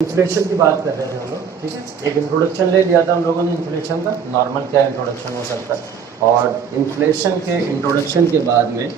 Inflation की बात कर रहे थे हम लोग, ठीक है। एक इंट्रोडक्शन ले लिया था हम लोगों ने इन्फ्लेशन का, नॉर्मल क्या इंट्रोडक्शन हो सकता है। और इन्फ्लेशन के इंट्रोडक्शन के बाद में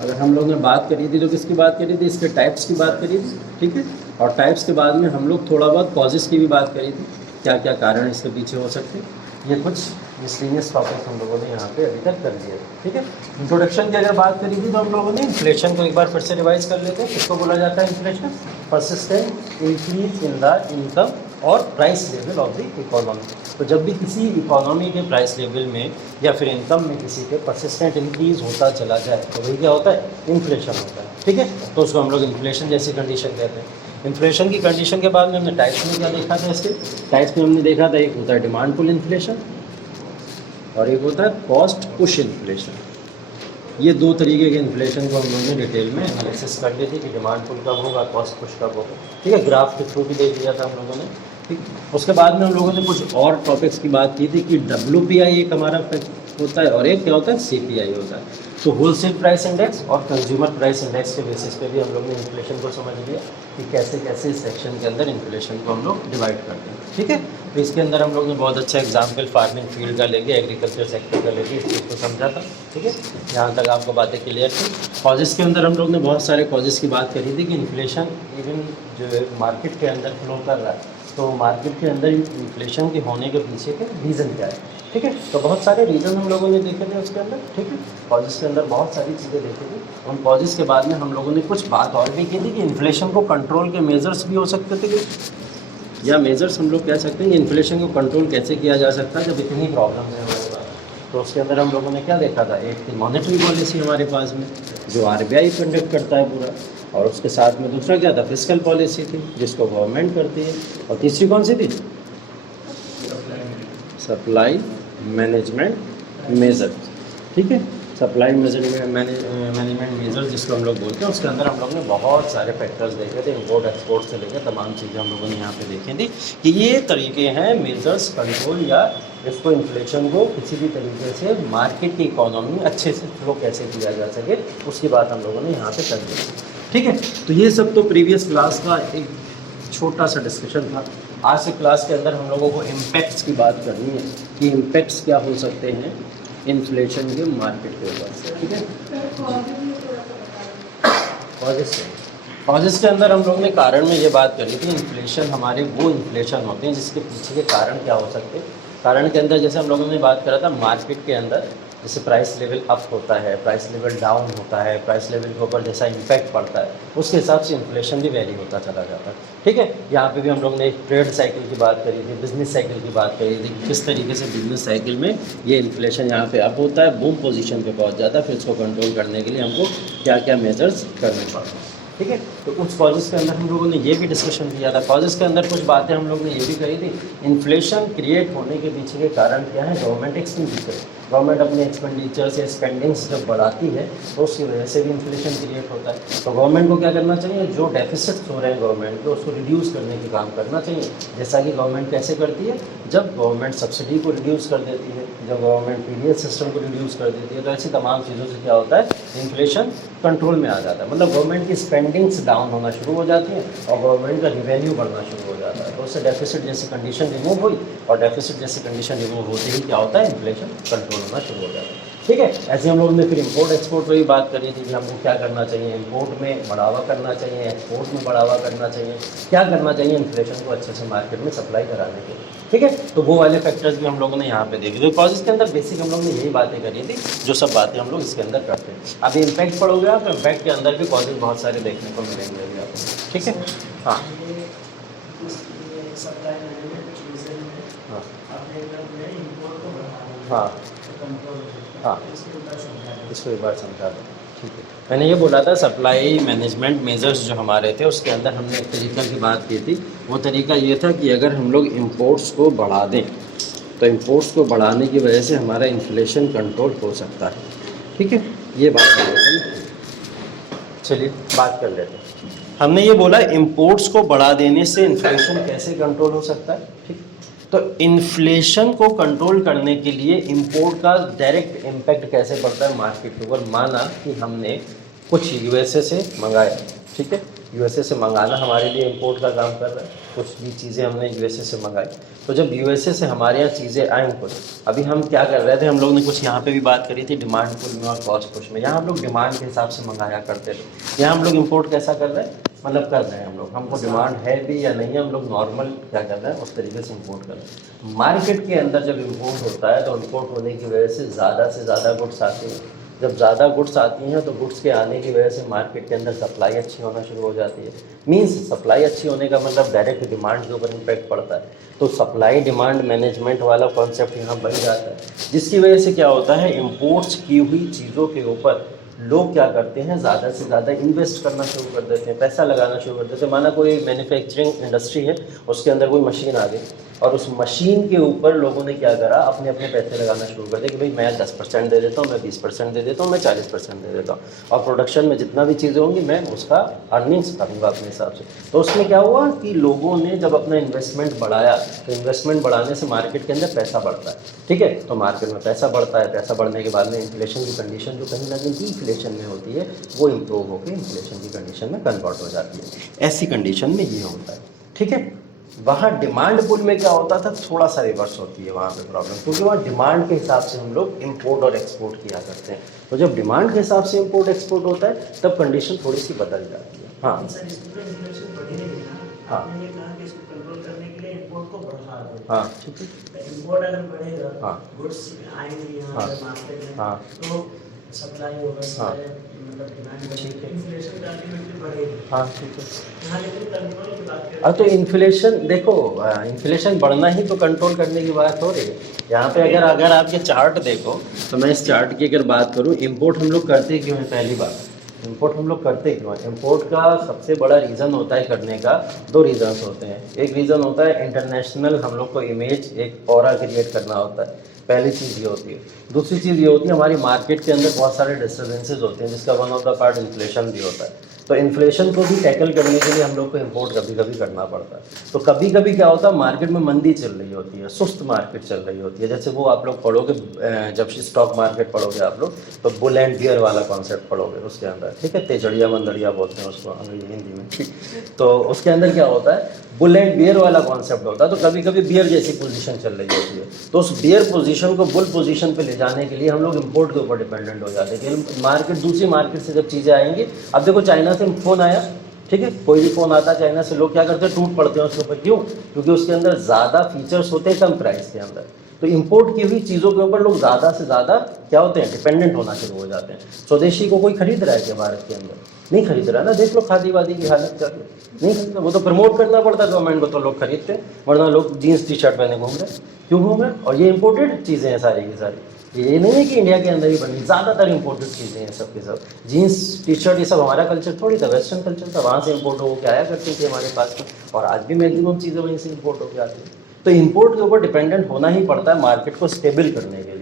अगर हम लोग ने बात करी थी तो किसकी बात करी थी, इसके टाइप्स की बात करी थी, ठीक है। और टाइप्स के बाद में हम लोग थोड़ा बहुत कॉजेज़ की भी बात करी थी, क्या क्या कारण इसके पीछे हो सकते हैं। ये कुछ मिसलिनियस टॉपिक हम लोगों ने यहाँ पे अभी तक कर दिए, ठीक है। इंट्रोडक्शन की अगर बात करी थी तो हम लोगों ने इन्फ्लेशन को एक बार फिर से रिवाइज कर लेते हैं। किसको बोला जाता है inflation? Persistent increase in the income और price level of the economy. तो जब भी किसी इकोनॉमी के प्राइस लेवल में या फिर इनकम में किसी के परसिस्टेंट इंक्रीज होता चला जाए तो वही क्या होता है, इन्फ्लेशन होता है, ठीक है। तो उसको हम लोग इन्फ्लेशन जैसी कंडीशन कहते हैं। इन्फ्लेशन की कंडीशन के बाद में हमने टाइप्स में क्या देखा था, इसके टाइप्स में हमने देखा था एक होता है डिमांड पुल इन्फ्लेशन और एक होता है कॉस्ट पुश इन्फ्लेशन। ये दो तरीके के इन्फ्लेशन को हम लोगों ने डिटेल में एनालिसिस कर ली थी कि डिमांड पुल कब होगा, कॉस्ट पुश कब होगा, ठीक है। ग्राफ के थ्रू भी देख लिया था हम लोगों ने, ठीक। उसके बाद में हम लोगों ने कुछ और टॉपिक्स की बात की थी कि WPI एक हमारा होता है और एक क्या होता है, CPI होता है। तो होलसेल प्राइस इंडेक्स और कंज्यूमर प्राइस इंडेक्स के बेसिस पे भी हम लोग ने इन्फ्लेशन को समझ लिया कि कैसे कैसे इस सेक्शन के अंदर इन्फ्लेशन को हम लोग डिवाइड करते हैं, ठीक है। तो इसके अंदर हम लोग ने बहुत अच्छा एग्जाम्पल फार्मिंग फील्ड का लेके, एग्रीकल्चर सेक्टर का लेके इस चीज़ को समझा था, ठीक है। यहाँ तक आपको बातें क्लियर थी। कॉजेज़ के अंदर हम लोग ने बहुत सारे कॉजेज़ की बात करी थी कि इन्फ्लेशन इवन जो मार्केट के अंदर फ्लो कर रहा है, तो मार्केट के अंदर इन्फ्लेशन के होने के पीछे के रीज़न क्या है, ठीक है। तो बहुत सारे रीज़न हम लोगों ने देखे थे उसके अंदर, ठीक है। कॉजेज़ के अंदर बहुत सारी चीज़ें देखी थी। उन कॉजेज़ के बाद में हम लोगों ने कुछ बात और भी की थी कि इन्फ्लेशन को कंट्रोल के मेजर्स भी हो सकते थे या मेजर्स हम लोग कह सकते हैं कि इन्फ्लेशन को कंट्रोल कैसे किया जा सकता है जब इतनी प्रॉब्लम है हमारे पास। तो उसके अंदर हम लोगों ने क्या देखा था, एक थी मॉनेटरी पॉलिसी हमारे पास में जो RBI कंडक्ट करता है पूरा, और उसके साथ में दूसरा क्या था, फिस्कल पॉलिसी थी जिसको गवर्नमेंट करती है, और तीसरी कौन सी थी, सप्लाई मैनेजमेंट मेजर, ठीक है। सप्लाई मैनेजमेंट मेजर जिसको हम लोग बोलते हैं, उसके अंदर हम लोग ने बहुत सारे फैक्टर्स देखे थे, इंपोर्ट एक्सपोर्ट से लेकर तमाम चीज़ें हम लोगों ने यहाँ पे देखी थी कि ये तरीके हैं मेजर्स कंट्रोल या इसको इन्फ्लेशन को किसी भी तरीके से मार्केट की इकोनॉमी अच्छे से फ्लो कैसे किया जा सके, उसकी बात हम लोगों ने यहाँ पे कर दी, ठीक है। तो ये सब तो प्रीवियस क्लास का एक छोटा सा डिस्कशन था। आज से क्लास के अंदर हम लोगों को इम्पैक्ट्स की बात करनी है कि इम्पैक्ट्स क्या हो सकते हैं इन्फ्लेशन के मार्केट के ऊपर, ठीक है। कॉजेस के अंदर हम लोग ने कारण में ये बात करी थी, इन्फ्लेशन हमारे वो इन्फ्लेशन होते हैं जिसके पीछे के कारण क्या हो सकते हैं। कारण के अंदर जैसे हम लोगों ने बात करा था मार्केट के अंदर जैसे प्राइस लेवल अप होता है, प्राइस लेवल डाउन होता है, प्राइस लेवल के ऊपर जैसा इम्पैक्ट पड़ता है उसके हिसाब से इन्फ्लेशन भी वेरी होता चला जाता है, ठीक है। यहाँ पे भी हम लोग ने एक ट्रेड साइकिल की बात करी थी, बिजनेस साइकिल की बात करी थी, किस तरीके से बिजनेस साइकिल में ये इन्फ्लेशन यहाँ पे अप होता है, बूम पोजीशन पे पहुँच जाता है, फिर इसको कंट्रोल करने के लिए हमको क्या क्या मेजर्स करने पड़ते हैं, ठीक है। तो उस कॉजेज़ के अंदर हम लोगों ने ये भी डिस्कशन किया था। कॉजेज़ के अंदर कुछ बातें हम लोग ने ये भी करी थी, इन्फ्लेशन क्रिएट होने के पीछे के कारण क्या है, गवर्नमेंट एक्सपेंडिचर, गवर्नमेंट अपने एक्सपेंडिचर्स या स्पेंडिंग्स जब बढ़ाती है तो उसकी वजह से भी इन्फ्लेशन क्रिएट होता है। तो गवर्नमेंट को क्या करना चाहिए, जो डेफिसिट्स हो रहे हैं गवर्नमेंट के उसको रिड्यूस करने के काम करना चाहिए। जैसा कि गवर्नमेंट कैसे करती है, जब गवर्नमेंट सब्सिडी को रिड्यूस कर देती है, जब गवर्नमेंट पीडीएस सिस्टम को रिड्यूस कर देती है, तो ऐसी तमाम चीज़ों से क्या होता है, इन्फ्लेशन कंट्रोल में आ जाता है। मतलब गवर्नमेंट की स्पेंडिंग्स डाउन होना शुरू हो जाती हैं और गवर्नमेंट का रिवेन्यू बढ़ना शुरू हो जाता है। तो उससे डेफिसिट जैसी कंडीशन रिमूव हुई और डेफिसिट जैसी कंडीशन रिमूव होते ही क्या होता है, इन्फ्लेशन कंट्रोल होना शुरू हो जाता है, ठीक है। ऐसे हम लोगों ने फिर इंपोर्ट एक्सपोर्ट पर भी बात करी थी कि हमको क्या करना चाहिए, इंपोर्ट में बढ़ावा करना चाहिए, एक्सपोर्ट में बढ़ावा करना चाहिए, क्या करना चाहिए इन्फ्लेशन को अच्छे से मार्केट में सप्लाई कराने के लिए, ठीक है। तो वो वाले फैक्टर्स भी हम लोगों ने यहाँ पे देखे। तो कॉजेज़ के अंदर बेसिक हम लोग ने यही बातें करी थी जो सब बातें हम लोग इसके अंदर करते हैं। अभी इम्पैक्ट पढ़ोगे आप, तो इम्पैक्ट के अंदर भी कॉजेज़ बहुत सारे देखने को मिलेंगे अभी आपको, ठीक है। हाँ हाँ हाँ, इसको एक बार समझा दो, ठीक है। मैंने ये बोला था सप्लाई मैनेजमेंट मेजर्स जो हमारे थे उसके अंदर हमने एक तरीका की बात की थी। वो तरीका ये था कि अगर हम लोग इंपोर्ट्स को बढ़ा दें तो इंपोर्ट्स को बढ़ाने की वजह से हमारा इन्फ्लेशन कंट्रोल हो सकता है, ठीक है। ये बात कर लेते हैं, चलिए बात कर लेते हैं। हमने ये बोला इंपोर्ट्स को बढ़ा देने से इन्फ्लेशन कैसे कंट्रोल हो सकता है, ठीक। तो इन्फ्लेशन को कंट्रोल करने के लिए इंपोर्ट का डायरेक्ट इम्पैक्ट कैसे पड़ता है मार्केट के ऊपर। माना कि हमने कुछ USA से मंगाया, ठीक है, यूएसए से मंगाना हमारे लिए इंपोर्ट का काम कर रहा है। कुछ भी चीज़ें हमने यूएसए से मंगाई, तो जब यूएसए से हमारे यहाँ चीज़ें आई कुछ, अभी हम क्या कर रहे थे, हम लोग ने कुछ यहाँ पे भी बात करी थी डिमांड पुल में और कॉस्ट पुश में। यहाँ हम लोग डिमांड के हिसाब से मंगाया करते थे, यहाँ हम लोग इंपोर्ट कैसा कर रहे हैं, मतलब कर रहे हैं हम लोग, हमको डिमांड है भी या नहीं है, हम लोग नॉर्मल क्या कर रहे हैं उस तरीके से इंपोर्ट कर रहे हैं। मार्केट के अंदर जब इंपोर्ट होता है तो इंपोर्ट होने की वजह से ज़्यादा गुड्स आती हैं। जब ज़्यादा गुड्स आती हैं तो गुड्स के आने की वजह से मार्केट के अंदर सप्लाई अच्छी होना शुरू हो जाती है। मींस सप्लाई अच्छी होने का मतलब डायरेक्ट डिमांड के ऊपर इम्पैक्ट पड़ता है, तो सप्लाई डिमांड मैनेजमेंट वाला कॉन्सेप्ट यहाँ बन जाता है, जिसकी वजह से क्या होता है, इम्पोर्ट्स की हुई चीज़ों के ऊपर लोग क्या करते हैं, ज़्यादा से ज़्यादा इन्वेस्ट करना शुरू कर देते हैं, पैसा लगाना शुरू कर देते हैं। माना कोई मैन्युफैक्चरिंग इंडस्ट्री है, उसके अंदर कोई मशीन आ गई और उस मशीन के ऊपर लोगों ने क्या करा, अपने अपने पैसे लगाना शुरू कर दिया कि भाई मैं 10% दे देता हूँ, मैं 20% दे देता हूँ, मैं 40% दे देता हूँ, और प्रोडक्शन में जितना भी चीज़ें होंगी मैं उसका अर्निंग्स करूँगा अपने हिसाब से। तो उसमें क्या हुआ कि लोगों ने जब अपना इन्वेस्टमेंट बढ़ाया, तो इन्वेस्टमेंट बढ़ाने से मार्केट के अंदर पैसा बढ़ता है, ठीक है। तो मार्केट में पैसा बढ़ता है, पैसा बढ़ने के बाद में इन्फ्लेशन की कंडीशन जो कहीं ना कहीं डिफ्लेशन में होती है, वो इम्प्रूव होकर इन्फ्लेशन की कंडीशन में कन्वर्ट हो जाती है। ऐसी कंडीशन में ये होता है, ठीक है। वहाँ डिमांड पुल में क्या होता था, थोड़ा सा रिवर्स होती है वहाँ पे प्रॉब्लम, क्योंकि वहाँ डिमांड के हिसाब से हम लोग इंपोर्ट और एक्सपोर्ट किया करते हैं। तो जब डिमांड के हिसाब से इंपोर्ट एक्सपोर्ट होता है तब कंडीशन थोड़ी सी बदल जाती है। हाँ हाँ हाँ ठीक है, इंपोर्ट अगर बढ़ेगा, हाँ गुड्स आएंगे यहाँ हाँ पे मार्केट में, हाँ तो सप्लाई होगा, हाँ मतलब डिमांड ठीक है, इन्फ्लेशन का अल्टीमेटली बढ़ेगा। हाँ ठीक है। यहाँ लेकिन कंट्रोल की बात करें, अब तो इन्फ्लेशन देखो, इन्फ्लेशन बढ़ना ही तो कंट्रोल करने की बात हो रही है यहाँ पे। अगर आप ये चार्ट देखो, तो मैं इस चार्ट की अगर बात करूँ, इंपोर्ट हम लोग करते क्यों हैं, पहली बात इंपोर्ट हम लोग करते क्यों हैं। इंपोर्ट का सबसे बड़ा रीज़न होता है करने का, दो रीज़न्स होते हैं। एक रीज़न होता है इंटरनेशनल, हम लोग को इमेज, एक ऑरा क्रिएट करना होता है, पहली चीज़ ये होती है। दूसरी चीज़ ये होती है हमारी मार्केट के अंदर बहुत सारे डिस्टर्बेंसेस होते हैं, जिसका one of the part inflation भी होता है। तो इन्फ्लेशन को भी टैकल करने के लिए हम लोग को इंपोर्ट कभी कभी करना पड़ता है। तो कभी कभी क्या होता है, मार्केट में मंदी चल रही होती है, सुस्त मार्केट चल रही होती है, जैसे वो आप लोग पढ़ोगे, जब स्टॉक मार्केट पढ़ोगे आप लोग, तो बुल एंड बियर वाला कॉन्सेप्ट पढ़ोगे उसके अंदर, ठीक है। तेजड़िया मंदड़िया बोलते हैं उसको अंग्रेजी हिंदी में, ठीक। तो उसके अंदर क्या होता है, बुल एंड बियर वाला कॉन्सेप्ट होता है। तो कभी कभी बियर जैसी पोजीशन चल रही होती है, तो उस बियर पोजीशन को बुल पोजीशन पे ले जाने के लिए हम लोग इंपोर्ट के ऊपर डिपेंडेंट हो जाते हैं कि मार्केट, दूसरी मार्केट से जब चीज़ें आएंगी। अब देखो चाइना से फ़ोन आया, ठीक है, कोई भी फ़ोन आता है चाइना से, लोग क्या करते हैं, टूट पड़ते हैं उसके ऊपर। क्यों? क्योंकि उसके अंदर ज़्यादा फीचर्स होते हैं कम प्राइस के अंदर। तो इंपोर्ट की हुई चीज़ों के ऊपर लोग ज़्यादा से ज़्यादा क्या होते हैं, डिपेंडेंट होना शुरू हो जाते हैं। स्वदेशी को कोई खरीद रहा है क्या भारत के अंदर? नहीं खरीद रहा ना। देख लो खादी वादी की हालत क्या है, नहीं खरीद। वो तो प्रमोट करना पड़ता है गवर्नमेंट को, तो लोग खरीदते हैं, वरना लोग जीन्स टी शर्ट पहने घूम रहे हैं। क्यों घूम रहे हैं? और ये इंपोर्टेड चीज़ें हैं सारी की सारी, ये नहीं है कि इंडिया के अंदर ही बनी, ज़्यादातर इंपोर्टेड चीज़ें हैं सब के सब। जीन्स टी शर्ट ये सब हमारा कल्चर थोड़ी था, वेस्टर्न कल्चर था, वहाँ से इंपोर्ट होकर आया करती थी हमारे पास में, और आज भी मैक्सिमम चीज़ें वहीं से इंपोर्ट होकर आती हैं। तो इंपोर्ट के ऊपर डिपेंडेंट होना ही पड़ता है मार्केट को स्टेबल करने के लिए।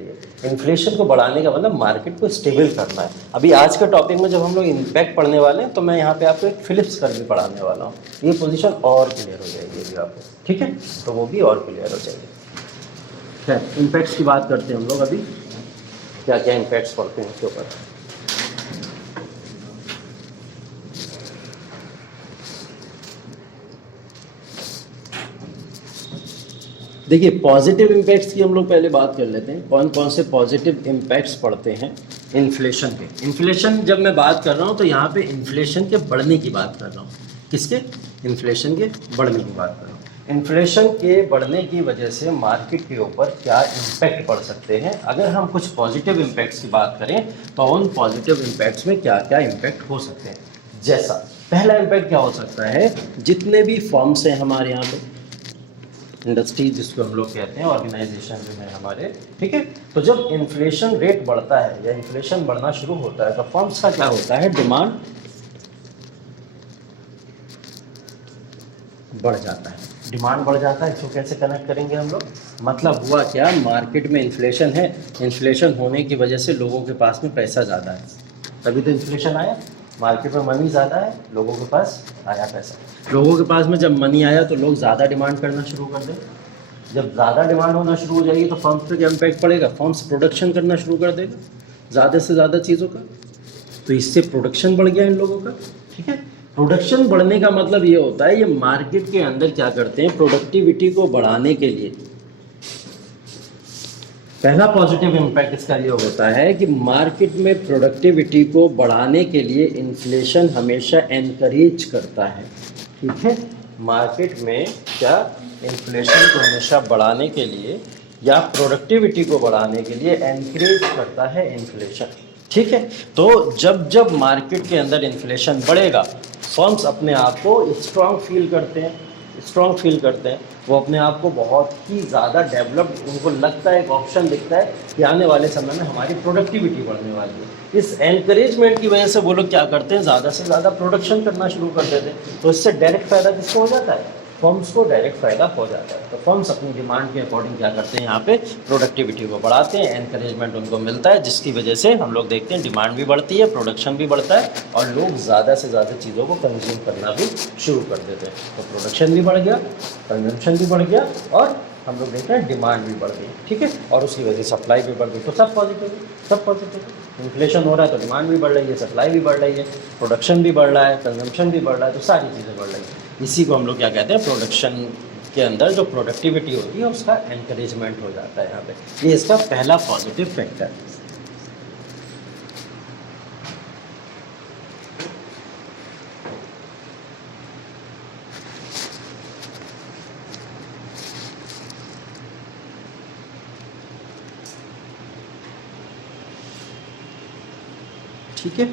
इन्फ्लेशन को बढ़ाने का मतलब मार्केट को स्टेबल करना है। अभी आज के टॉपिक में जब हम लोग इम्पैक्ट पढ़ने वाले हैं, तो मैं यहाँ पे आपको एक फिलिप्स कर्व भी पढ़ाने वाला हूँ। ये पोजीशन और क्लियर हो जाएगी अभी आपको, ठीक है, तो वो भी और क्लियर हो जाएगी। खैर इम्पैक्ट्स की बात करते हैं हम लोग अभी, क्या क्या इम्पैक्ट्स पड़ते हैं उसके ऊपर। देखिए पॉजिटिव इम्पैक्ट्स की हम लोग पहले बात कर लेते हैं, कौन कौन से पॉजिटिव इम्पैक्ट्स पड़ते हैं इन्फ्लेशन के। इन्फ्लेशन जब मैं बात कर रहा हूँ तो यहाँ पे इन्फ्लेशन के बढ़ने की बात कर रहा हूँ। किसके? इन्फ्लेशन के बढ़ने की बात कर रहा हूँ। इन्फ्लेशन के बढ़ने की वजह से मार्केट के ऊपर क्या इम्पैक्ट पड़ सकते हैं। अगर हम कुछ पॉजिटिव इम्पैक्ट्स की बात करें तो उन पॉजिटिव इम्पैक्ट्स में क्या क्या इम्पैक्ट हो सकते हैं। जैसा पहला इम्पैक्ट क्या हो सकता है, जितने भी फर्म्स हैं हमारे यहाँ पे, इंडस्ट्रीज जिसको हम लोग कहते हैं, ऑर्गेनाइजेशन जो है हमारे, ठीक है, तो जब इन्फ्लेशन रेट बढ़ता है या इन्फ्लेशन बढ़ना शुरू होता है तो फर्म्स का क्या होता है, डिमांड बढ़ जाता है। डिमांड बढ़ जाता है, इसको कैसे कनेक्ट करेंगे हम लोग, मतलब हुआ क्या, मार्केट में इन्फ्लेशन है, इन्फ्लेशन होने की वजह से लोगों के पास में पैसा ज़्यादा है, तभी तो इन्फ्लेशन आया। मार्केट में मनी ज़्यादा है, लोगों के पास आया पैसा, लोगों के पास में जब मनी आया तो लोग ज़्यादा डिमांड करना शुरू कर दें। जब ज़्यादा डिमांड होना शुरू हो जाएगी तो फर्म्स पे क्या इम्पैक्ट पड़ेगा, फर्म्स प्रोडक्शन करना शुरू कर देगा ज़्यादा से ज़्यादा चीज़ों का, तो इससे प्रोडक्शन बढ़ गया इन लोगों का, ठीक है। प्रोडक्शन बढ़ने का मतलब ये होता है, ये मार्केट के अंदर क्या करते हैं, प्रोडक्टिविटी को बढ़ाने के लिए पहला पॉजिटिव इम्पैक्ट इसका ये होता है कि मार्केट में प्रोडक्टिविटी को बढ़ाने के लिए इन्फ्लेशन हमेशा एनकरेज करता है। ठीक है, मार्केट में क्या इन्फ्लेशन को हमेशा बढ़ाने के लिए या प्रोडक्टिविटी को बढ़ाने के लिए एनकरेज करता है इन्फ्लेशन। ठीक है, तो जब जब मार्केट के अंदर इन्फ्लेशन बढ़ेगा, फर्म्स अपने आप को स्ट्रांग फील करते हैं, वो अपने आप को बहुत ही ज़्यादा डेवलप्ड, उनको लगता है, एक ऑप्शन दिखता है कि आने वाले समय में हमारी प्रोडक्टिविटी बढ़ने वाली है। इस एनकरेजमेंट की वजह से वो लोग क्या करते हैं, ज़्यादा से ज़्यादा प्रोडक्शन करना शुरू कर देते हैं। तो इससे डायरेक्ट फ़ायदा किसको हो जाता है, फर्म्स को डायरेक्ट फ़ायदा हो जाता है। तो फर्म्स अपनी डिमांड के अकॉर्डिंग क्या करते हैं, यहाँ पे प्रोडक्टिविटी को बढ़ाते हैं, एनकरेजमेंट उनको मिलता है, जिसकी वजह से हम लोग देखते हैं डिमांड भी बढ़ती है, प्रोडक्शन भी बढ़ता है और लोग ज़्यादा से ज़्यादा चीज़ों को कंज्यूम करना भी शुरू कर देते हैं। तो प्रोडक्शन भी बढ़ गया, कंजम्पशन भी बढ़ गया और हम लोग देखते हैं डिमांड भी बढ़ गई। ठीक है, और उसकी वजह से सप्लाई भी बढ़ गई। तो सब पॉजिटिव है, सब पॉजिटिव है। इन्फ्लेशन हो रहा है तो डिमांड भी बढ़ रही है, सप्लाई भी बढ़ रही है, प्रोडक्शन भी बढ़ रहा है, कंजम्पशन भी बढ़ रहा है, तो सारी चीज़ें बढ़ रही हैं। इसी को हम लोग क्या कहते हैं, प्रोडक्शन के अंदर जो प्रोडक्टिविटी होती है उसका एनकरेजमेंट हो जाता है। यहाँ पे ये इसका पहला पॉजिटिव फैक्टर है। ठीक है,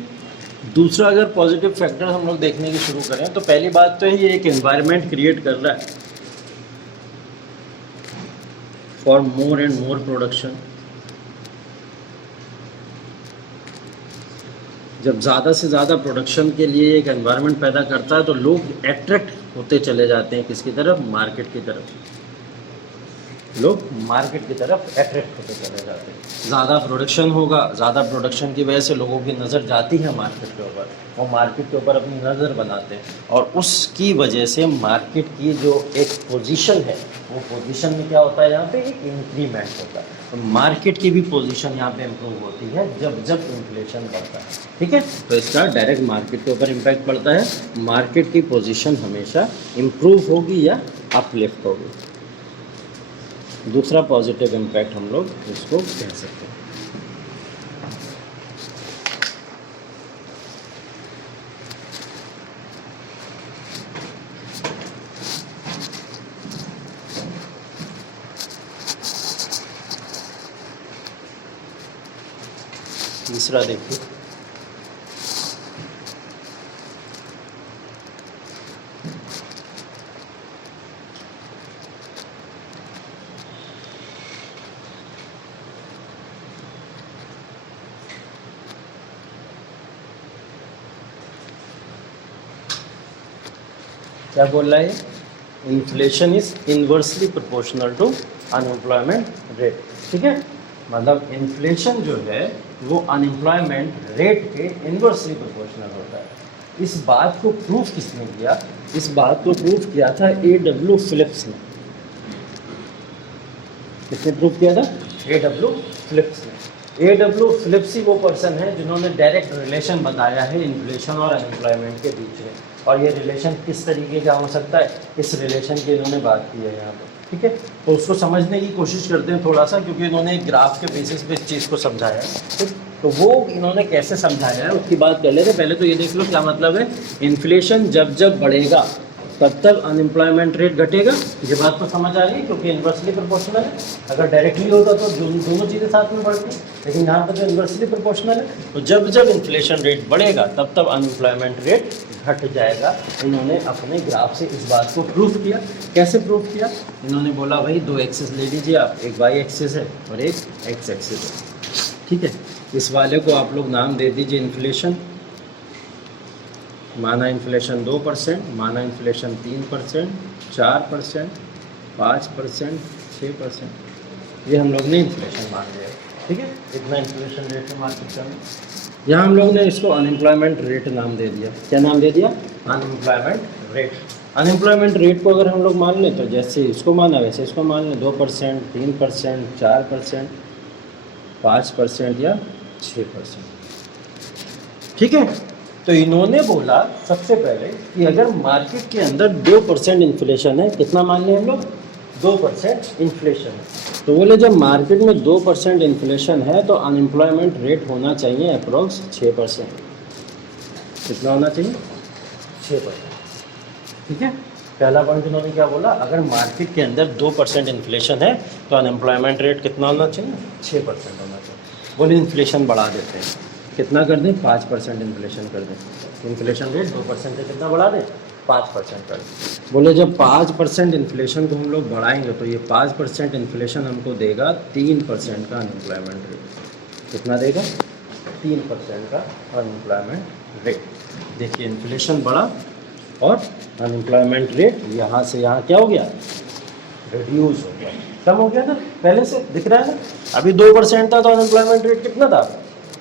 दूसरा अगर पॉजिटिव फैक्टर हम लोग देखने की शुरू करें तो पहली बात तो ये एक एनवायरनमेंट क्रिएट कर रहा है for more and more production. जब ज़्यादा से ज़्यादा प्रोडक्शन के लिए एक एनवायरनमेंट पैदा करता है तो लोग अट्रैक्ट होते चले जाते हैं किसकी तरफ, मार्केट की तरफ। लोग मार्केट की तरफ अट्रैक्ट होते चले जाते हैं। ज़्यादा प्रोडक्शन होगा, ज़्यादा प्रोडक्शन की वजह से लोगों की नज़र जाती है मार्केट के ऊपर, वो मार्केट के ऊपर अपनी नज़र बनाते हैं और उसकी वजह से मार्केट की जो एक पोजीशन है, वो पोजीशन में क्या होता है, यहाँ पे एक इंक्रीमेंट होता है। तो मार्केट की भी पोजीशन यहाँ पे इम्प्रूव होती है जब जब इन्फ्लेशन बढ़ता है। ठीक है, तो इसका डायरेक्ट मार्केट के ऊपर इम्पैक्ट पड़ता है। मार्केट की पोजीशन हमेशा इम्प्रूव होगी या अपलिफ्ट होगी। दूसरा पॉजिटिव इम्पैक्ट हम लोग इसको कह सकते हैं। तीसरा देखिए, क्या बोल रहा है, inflation is inversely proportional to unemployment rate. ठीक है, मतलब इन्फ्लेशन जो है वो अनएम्प्लॉयमेंट रेट के इन्वर्सली प्रोपोर्शनल होता है। इस बात को प्रूफ किसने किया, इस बात को प्रूफ किया था A.W. फिलिप्स ने। किसने प्रूफ किया था, A.W. फिलिप्स ने। A.W. फिलिप्स ही वो पर्सन है जिन्होंने डायरेक्ट रिलेशन बताया है इन्फ्लेशन और अनएम्प्लॉयमेंट के बीच में, और ये रिलेशन किस तरीके का हो सकता है, इस रिलेशन की इन्होंने बात की है यहाँ पर। ठीक है, तो उसको समझने की कोशिश करते हैं थोड़ा सा, क्योंकि इन्होंने एक ग्राफ के बेसिस पे इस चीज़ को समझाया है। ठीक, तो वो इन्होंने कैसे समझाया है उसकी बात कर लेते हैं। पहले तो ये देख लो क्या मतलब है, इन्फ्लेशन जब जब बढ़ेगा तब तब अनएम्प्लॉयमेंट रेट घटेगा। ये बात तो समझ आ रही है, क्योंकि इन्वर्सली प्रोपोर्शनल है। अगर डायरेक्टली होता तो दोनों चीज़ें साथ में बढ़ती, लेकिन यहाँ पर तो इन्वर्सली प्रोपोर्शनल है। तो जब जब इन्फ्लेशन रेट बढ़ेगा तब तब अनएम्प्लॉयमेंट रेट घट जाएगा। इन्होंने अपने ग्राफ से इस बात को प्रूफ किया। कैसे प्रूफ किया, इन्होंने बोला भाई दो एक्सिस ले लीजिए आप, एक वाई एक्सिस है और एक एक्स एक्सिस है। ठीक है, इस वाले को आप लोग नाम दे दीजिए इन्फ्लेशन। माना इन्फ्लेशन 2%, माना इन्फ्लेशन 3%, 4%, 5%, 6%, ये हम लोग ने इन्फ्लेशन मान लिया। ठीक है, इतना इन्फ्लेशन रेट है मार्केट का। यहाँ हम लोग ने इसको अनएम्प्लॉयमेंट रेट नाम दे दिया। क्या नाम दे दिया, अनएम्प्लॉयमेंट रेट। अनएम्प्लॉयमेंट रेट को अगर हम लोग मान लें तो जैसे इसको माना वैसे इसको मान लें, 2%, 3%, 4%, 5% या 6%। ठीक है, तो इन्होंने बोला सबसे पहले कि अगर मार्केट के अंदर 2% इन्फ्लेशन है, कितना मान लें हम लोग, 2% इन्फ्लेशन है, तो बोले जब मार्केट में 2% इन्फ्लेशन है तो अनएम्प्लॉयमेंट रेट होना चाहिए अप्रोक्स 6%। कितना होना चाहिए, 6%। ठीक है, पहला पॉइंट इन्होंने क्या बोला, अगर मार्केट के अंदर 2% इन्फ्लेशन है तो अनएम्प्लॉयमेंट रेट कितना होना चाहिए, 6% होना चाहिए। बोले इन्फ्लेशन बढ़ा देते हैं, कितना कर दें, 5% इन्फ्लेशन कर दें। इन्फ्लेशन रेट 2% से कितना बढ़ा दें, 5% कर दें। बोले जब 5% इन्फ्लेशन को हम लोग बढ़ाएंगे तो ये 5% इन्फ्लेशन हमको देगा 3% का अनएम्प्लॉयमेंट रेट। कितना देगा, 3% का अनएम्प्लॉयमेंट रेट। देखिए इन्फ्लेशन बढ़ा और अनएम्प्लॉयमेंट रेट यहाँ से यहाँ क्या हो गया, रिड्यूस हो गया, कम हो गया ना, पहले से दिख रहा है ना। अभी 2% था तो अनएम्प्लॉयमेंट रेट कितना था,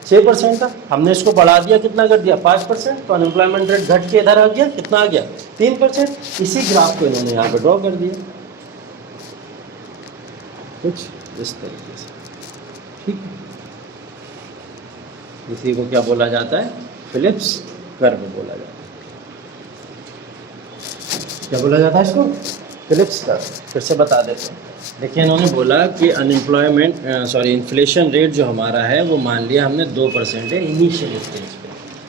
6% था, हमने इसको बढ़ा दिया, कितना कर दिया, 5%, तो अनएम्प्लॉयमेंट रेट घट के इधर आ गया, कितना आ गया, 3%। इसी ग्राफ को इन्होंने यहाँ पे ड्रॉ कर दिया कुछ इस तरीके से। ठीक है, इसी को क्या बोला जाता है, फिलिप्स कर्व बोला जाता है। क्या बोला जाता है इसको, फिलिप्स कर्व। फिर से बता देते हैं। देखिए इन्होंने बोला कि इन्फ्लेशन रेट जो हमारा है वो मान लिया हमने 2% है इनिशियल स्टेज पे।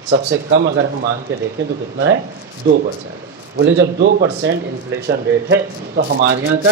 सबसे कम अगर हम मान के देखें तो कितना है, 2%। बोले जब 2% इन्फ्लेशन रेट है तो हमारे यहाँ का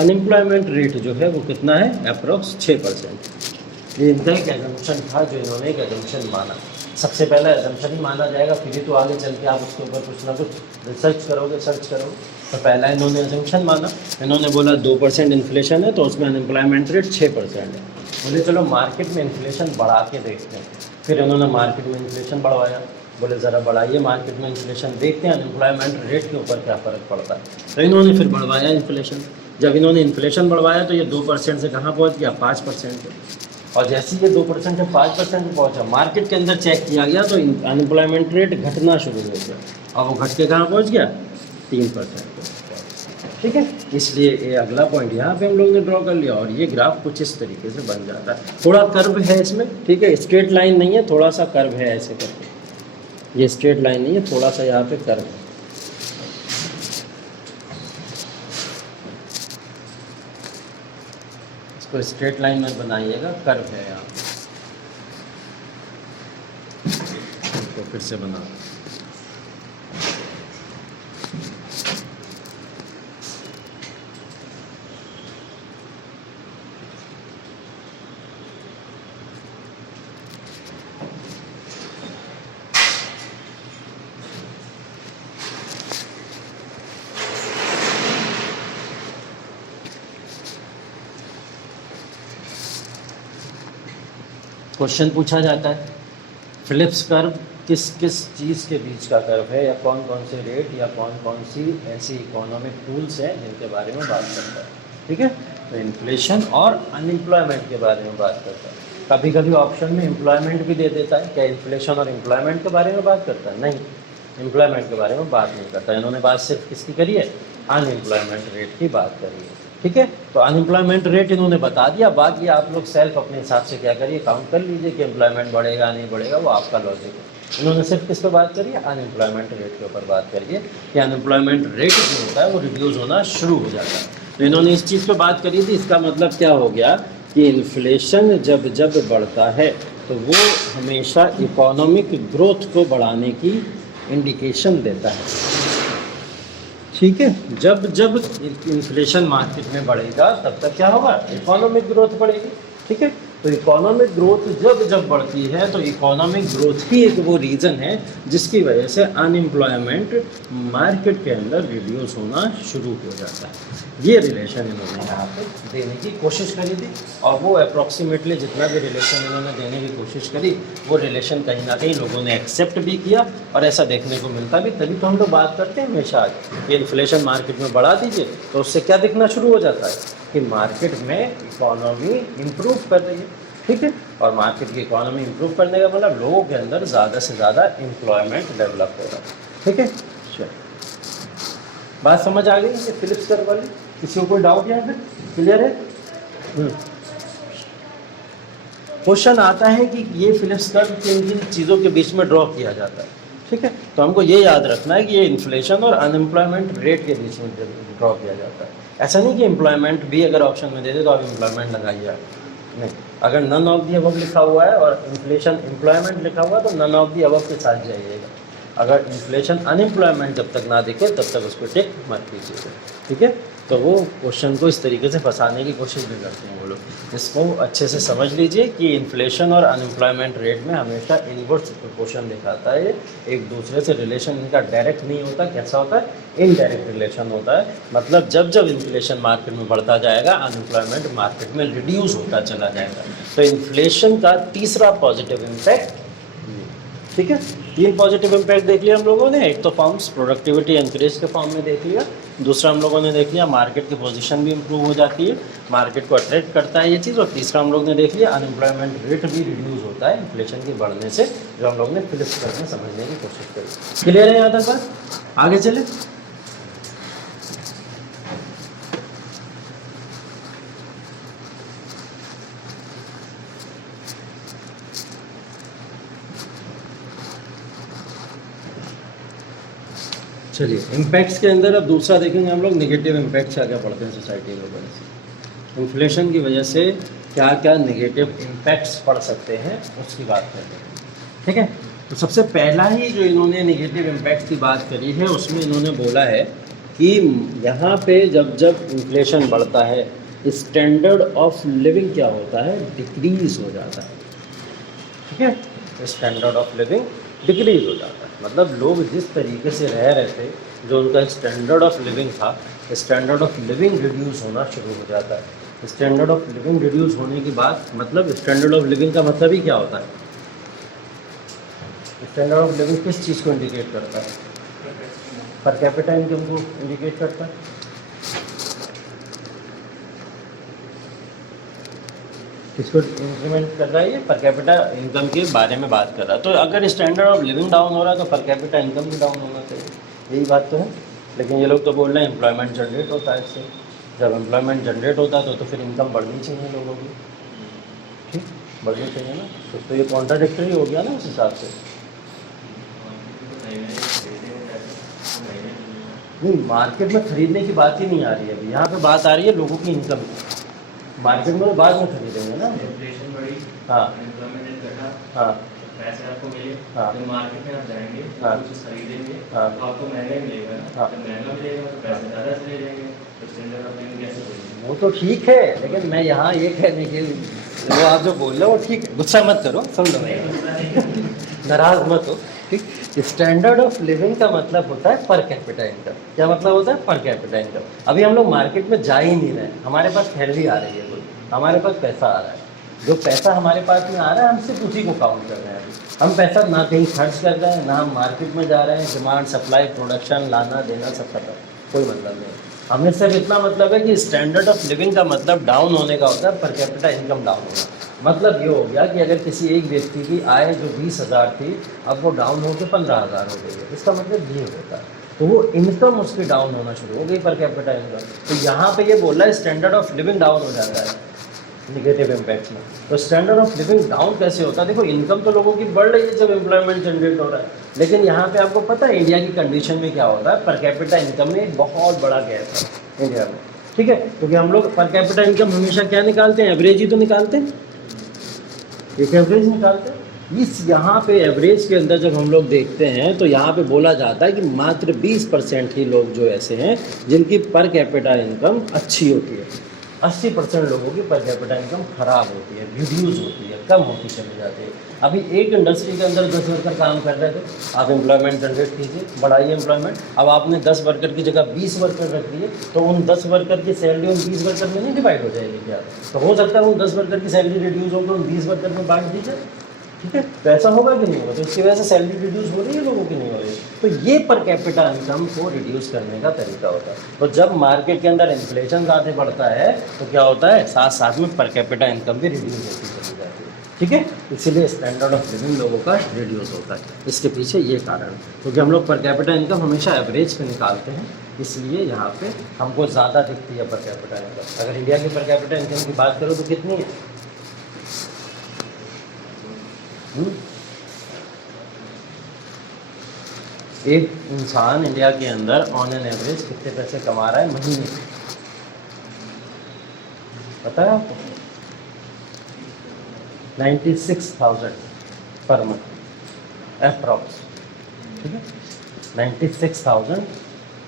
अनएम्प्लॉयमेंट रेट जो है वो कितना है, अप्रोक्स 6%। ये इनका एक एजम्पशन था जो इन्होंने एक एजम्पशन माना। सबसे पहला एजम्पशन ही माना जाएगा, फिर ही तो आगे चल के आप उसके ऊपर कुछ ना कुछ रिसर्च करोगे, सर्च करोगे। तो पहला इन्होंने एजम्पशन माना, इन्होंने बोला 2% इन्फ्लेशन है तो उसमें अनएम्प्लॉयमेंट रेट 6% है। बोले चलो मार्केट में इन्फ्लेशन बढ़ा के देखते हैं। फिर इन्होंने मार्केट में इन्फ्लेशन बढ़वाया, बोले ज़रा बढ़ाइए मार्केट में इन्फ्लेशन, देखते हैं अनएम्प्लॉयमेंट रेट के ऊपर क्या फ़र्क पड़ता है। तो इन्होंने फिर बढ़वाया इन्फ्लेशन। जब इन्होंने इन्फ्लेशन बढ़वाया तो ये 2% से कहाँ पहुँच गया, 5% पे। और जैसे ये 2% से 5% पे पहुँचा, मार्केट के अंदर चेक किया गया तो अनएम्प्लॉयमेंट रेट घटना शुरू हो गया और वो घट के कहाँ पहुँच गया, 3%। ठीक है, इसलिए ये अगला पॉइंट यहाँ पे हम लोग ने ड्रॉ कर लिया और ये ग्राफ कुछ इस तरीके से बन जाता है। थोड़ा कर्व है इसमें, ठीक है, स्ट्रेट लाइन नहीं है, थोड़ा सा कर्व है ऐसे करके। ये स्ट्रेट लाइन नहीं है, थोड़ा सा यहाँ पे कर्व है। इसको स्ट्रेट लाइन में बनाइएगा, कर्व है यहाँ। इसको फिर से बना, क्वेश्चन पूछा जाता है फिलिप्स कर्व किस किस चीज़ के बीच का कर्व है, या कौन कौन से रेट या कौन कौन सी ऐसी इकोनॉमिक टूल्स हैं जिनके बारे में बात करता है। ठीक है, तो इन्फ्लेशन और अनएम्प्लॉयमेंट के बारे में बात करता है। कभी कभी ऑप्शन में एम्प्लॉयमेंट भी दे देता है, क्या इन्फ्लेशन और एम्प्लॉयमेंट के बारे में बात करता है, नहीं, एम्प्लॉयमेंट के बारे में बात नहीं करता। इन्होंने बात सिर्फ किसकी करी है, अनएम्प्लॉयमेंट रेट की बात करी है। ठीक है, तो अनएम्प्लॉयमेंट रेट इन्होंने बता दिया, बाकी आप लोग सेल्फ अपने हिसाब से क्या करिए, काउंट कर लीजिए कि एम्प्लॉयमेंट बढ़ेगा नहीं बढ़ेगा, वो आपका लॉजिक है। इन्होंने सिर्फ किस पे बात करी है, अनएम्प्लॉयमेंट रेट के ऊपर बात करिए कि अनएम्प्लॉयमेंट रेट जो होता है वो रिड्यूस होना शुरू हो जाता है। तो इन्होंने इस चीज़ पे बात करी थी, इसका मतलब क्या हो गया कि इन्फ्लेशन जब जब बढ़ता है तो वो हमेशा इकोनॉमिक ग्रोथ को बढ़ाने की इंडिकेशन देता है। ठीक है, जब जब इन्फ्लेशन मार्केट में बढ़ेगा तब तक क्या होगा, इकोनॉमिक ग्रोथ बढ़ेगी। ठीक है, तो इकोनॉमिक ग्रोथ जब जब बढ़ती है तो इकोनॉमिक ग्रोथ ही एक वो रीज़न है जिसकी वजह से अनएम्प्लॉयमेंट मार्केट के अंदर रिड्यूस होना शुरू हो जाता है। ये रिलेशन इन्होंने यहाँ पे देने की कोशिश करी थी और वो अप्रॉक्सीमेटली जितना भी रिलेशन इन्होंने देने की कोशिश करी वो रिलेशन कहीं ना कहीं लोगों ने एक्सेप्ट भी किया और ऐसा देखने को मिलता भी। तभी तो हम लोग बात करते हैं हमेशा कि इन्फ्लेशन मार्केट में बढ़ा दीजिए तो उससे क्या दिखना शुरू हो जाता है कि मार्केट में इकोनॉमी इम्प्रूव कर रही है। ठीक है, और मार्केट की इकोनॉमी इम्प्रूव करने का मतलब लोगों के अंदर ज़्यादा से ज़्यादा एम्प्लॉयमेंट डेवलप होगा। ठीक है, चलो बात समझ आ गई ये फिलिप्स कर्व वाली, किसी को कोई डाउट यहाँ पे क्लियर है? क्वेश्चन आता है कि ये फिलिप्स कर्व किन किन चीज़ों के बीच में ड्रॉ किया जाता है। ठीक है, तो हमको ये याद रखना है कि ये इन्फ्लेशन और अनएम्प्लॉयमेंट रेट के बीच में ड्रॉ किया जाता है। ऐसा नहीं कि एम्प्लॉयमेंट भी अगर ऑप्शन में दे दे तो आप एम्प्लॉयमेंट लगाइए, नहीं, अगर नन ऑफ दी अबव लिखा हुआ है और इन्फ्लेशन एम्प्लॉयमेंट लिखा हुआ है तो नन ऑफ दी अबव के साथ जाइएगा। अगर इन्फ्लेशन अनएम्प्लॉयमेंट जब तक ना दिखे तब तक उसको टिक मत कीजिएगा, ठीक है। तो वो क्वेश्चन को इस तरीके से फंसाने की कोशिश भी करते हैं वो लोग। इसको अच्छे से समझ लीजिए कि इन्फ्लेशन और अनएम्प्लॉयमेंट रेट में हमेशा इनवर्स प्रोपोर्शन दिखाता है, एक दूसरे से रिलेशन इनका डायरेक्ट नहीं होता, कैसा होता है, इनडायरेक्ट रिलेशन होता है। मतलब जब जब इन्फ्लेशन मार्केट में बढ़ता जाएगा अनएम्प्लॉयमेंट मार्केट में रिड्यूस होता चला जाएगा। तो इन्फ्लेशन का तीसरा पॉजिटिव इम्पैक्ट, ठीक है, 3 पॉजिटिव इम्पैक्ट देख लिया हम लोगों ने। एक तो फॉर्म्स प्रोडक्टिविटी इंक्रीज के फॉर्म में देख लिया, दूसरा हम लोगों ने देख लिया मार्केट की पोजीशन भी इम्प्रूव हो जाती है, मार्केट को अट्रैक्ट करता है ये चीज़, और तीसरा हम लोग ने देख लिया अनएम्प्लॉयमेंट रेट भी रिड्यूस होता है इन्फ्लेशन के बढ़ने से, जो हम लोग ने फिलिप्स करके समझने की कोशिश करी। क्लियर है यहाँ तक बात? आगे चले। चलिए इम्पैक्ट्स के अंदर अब दूसरा देखेंगे हम लोग, नेगेटिव इम्पैक्ट्स क्या क्या पड़ते हैं सोसाइटी में वजह से, इन्फ्लेशन की वजह से क्या क्या नेगेटिव इम्पैक्ट्स पड़ सकते हैं उसकी बात करते हैं, ठीक है। तो सबसे पहला ही जो इन्होंने नेगेटिव इम्पैक्ट्स की बात करी है उसमें इन्होंने बोला है कि यहाँ पे जब जब इन्फ्लेशन बढ़ता है स्टैंडर्ड ऑफ लिविंग क्या होता है, डिक्रीज हो जाता है, ठीक है। स्टैंडर्ड ऑफ लिविंग डिक्रीज हो जाता है, मतलब लोग जिस तरीके से रह रहे थे, जो उनका स्टैंडर्ड ऑफ लिविंग था, स्टैंडर्ड ऑफ लिविंग रिड्यूस होना शुरू हो जाता है। स्टैंडर्ड ऑफ लिविंग रिड्यूस होने की बात, मतलब स्टैंडर्ड ऑफ लिविंग का मतलब ही क्या होता है, स्टैंडर्ड ऑफ लिविंग किस चीज़ को इंडिकेट करता है, पर कैपिटा इनकम को इंडिकेट करता है। किसको इंक्रीमेंट कर रहा है, ये पर कैपिटा इनकम के बारे में बात कर रहा है। तो अगर स्टैंडर्ड ऑफ लिविंग डाउन हो रहा है तो पर कैपिटा इनकम भी डाउन होना चाहिए, यही बात तो है। लेकिन ये लोग तो बोल रहे हैं एम्प्लॉयमेंट जनरेट होता है इससे, जब एम्प्लॉयमेंट जनरेट होता है तो फिर इनकम बढ़नी चाहिए लोगों की, ठीक, बढ़नी चाहिए ना। तो ये कॉन्ट्राडिक्टरी हो गया ना उस हिसाब से। नहीं, मार्केट में खरीदने की बात ही नहीं आ रही है अभी, यहाँ पे बात आ रही है लोगों की इनकम की। मार्केट में बाद में खरीदेंगे ना, इन्फ्लेशन बढ़ी, हाँ एम्प्लॉयमेंट रेट घटा, हाँ पैसे आपको मिले, हाँ। जब मार्केट में आप जाएंगे हाँ। कुछ खरीदेंगे हाँ। तो आपको महंगा ही मिलेगा ना, हाँ। जब महंगा मिलेगा तो पैसे ज़्यादा चले जाएंगे, तो स्टैंडर्ड ऑफ लिविंग कैसे बढ़ेगी? वो तो ठीक है, लेकिन मैं यहाँ ये कहने के, वो आप जो बोल रहे हो वो ठीक है, गुस्सा मत करो, समझो भाई, नाराज मत हो, ठीक। स्टैंडर्ड ऑफ लिविंग का मतलब होता है पर कैपिटा इनकम। क्या मतलब होता है, पर कैपिटा इनकम। अभी हम लोग मार्केट में जा ही नहीं रहे, हमारे पास सैलरी आ रही है कोई, हमारे पास पैसा आ रहा है, जो पैसा हमारे पास में आ रहा है हम सिर्फ उसी को काउंट कर रहे हैं। हम पैसा ना कहीं खर्च कर रहे हैं, ना हम मार्केट में जा रहे हैं, डिमांड सप्लाई प्रोडक्शन लाना देना सब खत्म, कोई मतलब नहीं। हमें सिर्फ इतना मतलब है कि स्टैंडर्ड ऑफ लिविंग का मतलब डाउन होने का होता है, पर कैपिटा इनकम डाउन होना। मतलब ये हो गया कि अगर किसी एक व्यक्ति की आय जो 20,000 थी अब वो डाउन होकर 15,000 हो गई है, इसका मतलब ये होता है। तो वो इनकम उसकी डाउन होना शुरू हो गई, पर कैपिटा इनकम। तो यहाँ पे ये बोल रहा है स्टैंडर्ड ऑफ लिविंग डाउन हो जाता है निगेटिव इम्पैक्ट में। तो स्टैंडर्ड ऑफ लिविंग डाउन कैसे होता है, देखो इनकम तो लोगों की बढ़ रही है जब एम्प्लॉयमेंट जनरेट हो रहा है, लेकिन यहाँ पे आपको पता है इंडिया की कंडीशन में क्या होता है, पर कैपिटा इनकम में एक बहुत बड़ा गैप है इंडिया में, ठीक है। क्योंकि हम लोग पर कैपिटा इनकम हमेशा क्या निकालते हैं, एवरेज ही तो निकालते हैं, एक एवरेज निकालते हैं। इस यहाँ पे एवरेज के अंदर जब हम लोग देखते हैं तो यहाँ पे बोला जाता है कि मात्र 20% ही लोग जो ऐसे हैं जिनकी पर कैपिटा इनकम अच्छी होती है, 80% लोगों की पर कैपिटा इनकम खराब होती है, रिड्यूस होती है, कम होती चली जाती है। अभी एक इंडस्ट्री के अंदर 10 वर्कर काम कर रहे थे, आप एम्प्लॉयमेंट जनरेट कीजिए, बढ़ाइए एम्प्लॉयमेंट। अब आपने 10 वर्कर की जगह 20 वर्कर रख दिए, तो उन 10 वर्कर की सैलरी उन 20 वर्कर में नहीं डिवाइड हो जाएगी क्या? तो हो सकता है उन 10 वर्कर की सैलरी रिड्यूस होकर उन 20 वर्कर में बांट दीजिए, ठीक है। तो ऐसा होगा कि नहीं होगा? तो इसकी वजह से सैलरी रिड्यूस हो रही है लोगों की, नहीं हो रही है। तो ये पर कैपिटा इनकम को रिड्यूस करने का तरीका होता है। तो जब मार्केट के अंदर इन्फ्लेशन ज़्यादा बढ़ता है तो क्या होता है, साथ साथ में पर कैपिटा इनकम भी रिड्यूस होती चली जाती है, ठीक है। इसीलिए स्टैंडर्ड ऑफ लिविंग लोगों का रिड्यूस होता है, इसके पीछे ये कारण है। क्योंकि हम लोग पर कैपिटा इनकम हमेशा एवरेज पे निकालते हैं, इसलिए यहाँ पे हमको ज़्यादा दिखती है पर कैपिटा इनकम। अगर इंडिया की पर कैपिटा इनकम की बात करो तो कितनी है? एक इंसान इंडिया के अंदर ऑन एन एवरेज कितने पैसे कमा रहा है महीने में, पता है आपको? 96,000 पर मंथ अप्रॉक्स, ठीक है। 96,000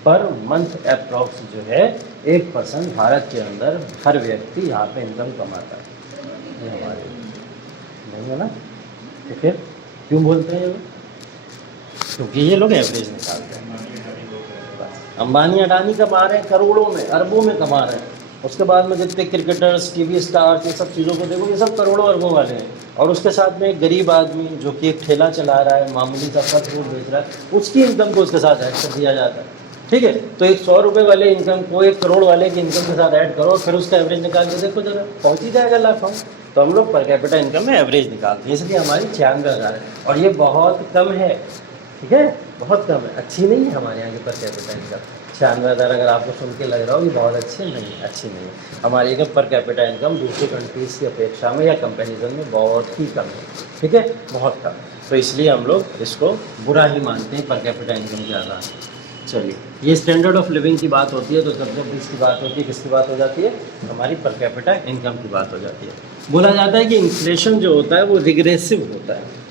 पर मंथ अप्रॉक्स जो है एक पर्सन भारत के अंदर हर व्यक्ति यहाँ पे इनकम कमाता है। ये हमारे नहीं है ना, तो फिर क्यों बोलते हैं ये लोग? क्योंकि ये लोग एवरेज निकालते हैं। अंबानी अडानी कमा रहे हैं करोड़ों में, अरबों में कमा रहे हैं। उसके बाद में जितने क्रिकेटर्स, टीवी स्टार्स, ये सब चीज़ों को देखो, ये सब करोड़ों अरबों वाले हैं। और उसके साथ में एक गरीब आदमी जो कि एक ठेला चला रहा है, मामूली सा फल फ्रूट बेच रहा है, उसकी इनकम को उसके साथ ऐड कर दिया जाता है, ठीक है। तो एक 100 रुपये वाले इनकम को 1 करोड़ वाले की इनकम के साथ ऐड करो, फिर उसका एवरेज निकाल के देखो जरा, पहुँच ही जाएगा लाखों। तो हम लोग पर कैपिटा इनकम में एवरेज निकालते हैं, इसलिए हमारी 96,000 है और ये बहुत कम है, ठीक है, बहुत कम है, अच्छी नहीं है हमारे यहाँ की पर कैपिटा इनकम। 96,000 अगर आपको सुन के लग रहा हो ये बहुत अच्छी नहीं है। हमारी इनकम पर कैपिटा इनकम दूसरी कंट्रीज़ की अपेक्षा में या कंपैरिजन में बहुत ही कम है, ठीक है, बहुत कम। तो इसलिए हम लोग इसको बुरा ही मानते हैं पर कैपिटा इनकम ज़्यादा। चलिए, ये स्टैंडर्ड ऑफ लिविंग की बात होती है, तो जब इसकी बात होती है किसकी बात हो जाती है? हमारी पर कैपिटा इनकम की बात हो जाती है। बोला जाता है कि इन्फ्लेशन जो होता है वो रिग्रेसिव होता है।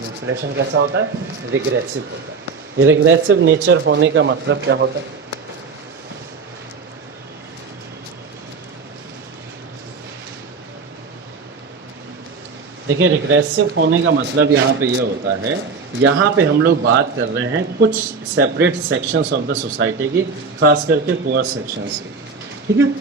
इन्फ्लेशन कैसा होता है? रिग्रेसिव होता है। ये रिग्रेसिव नेचर होने का मतलब क्या होता है? देखिए, रिग्रेसिव होने का मतलब यहाँ पे ये होता है, यहाँ पे हम लोग बात कर रहे हैं कुछ separate sections of the society की, खास करके पुअर सेक्शंस की, ठीक है।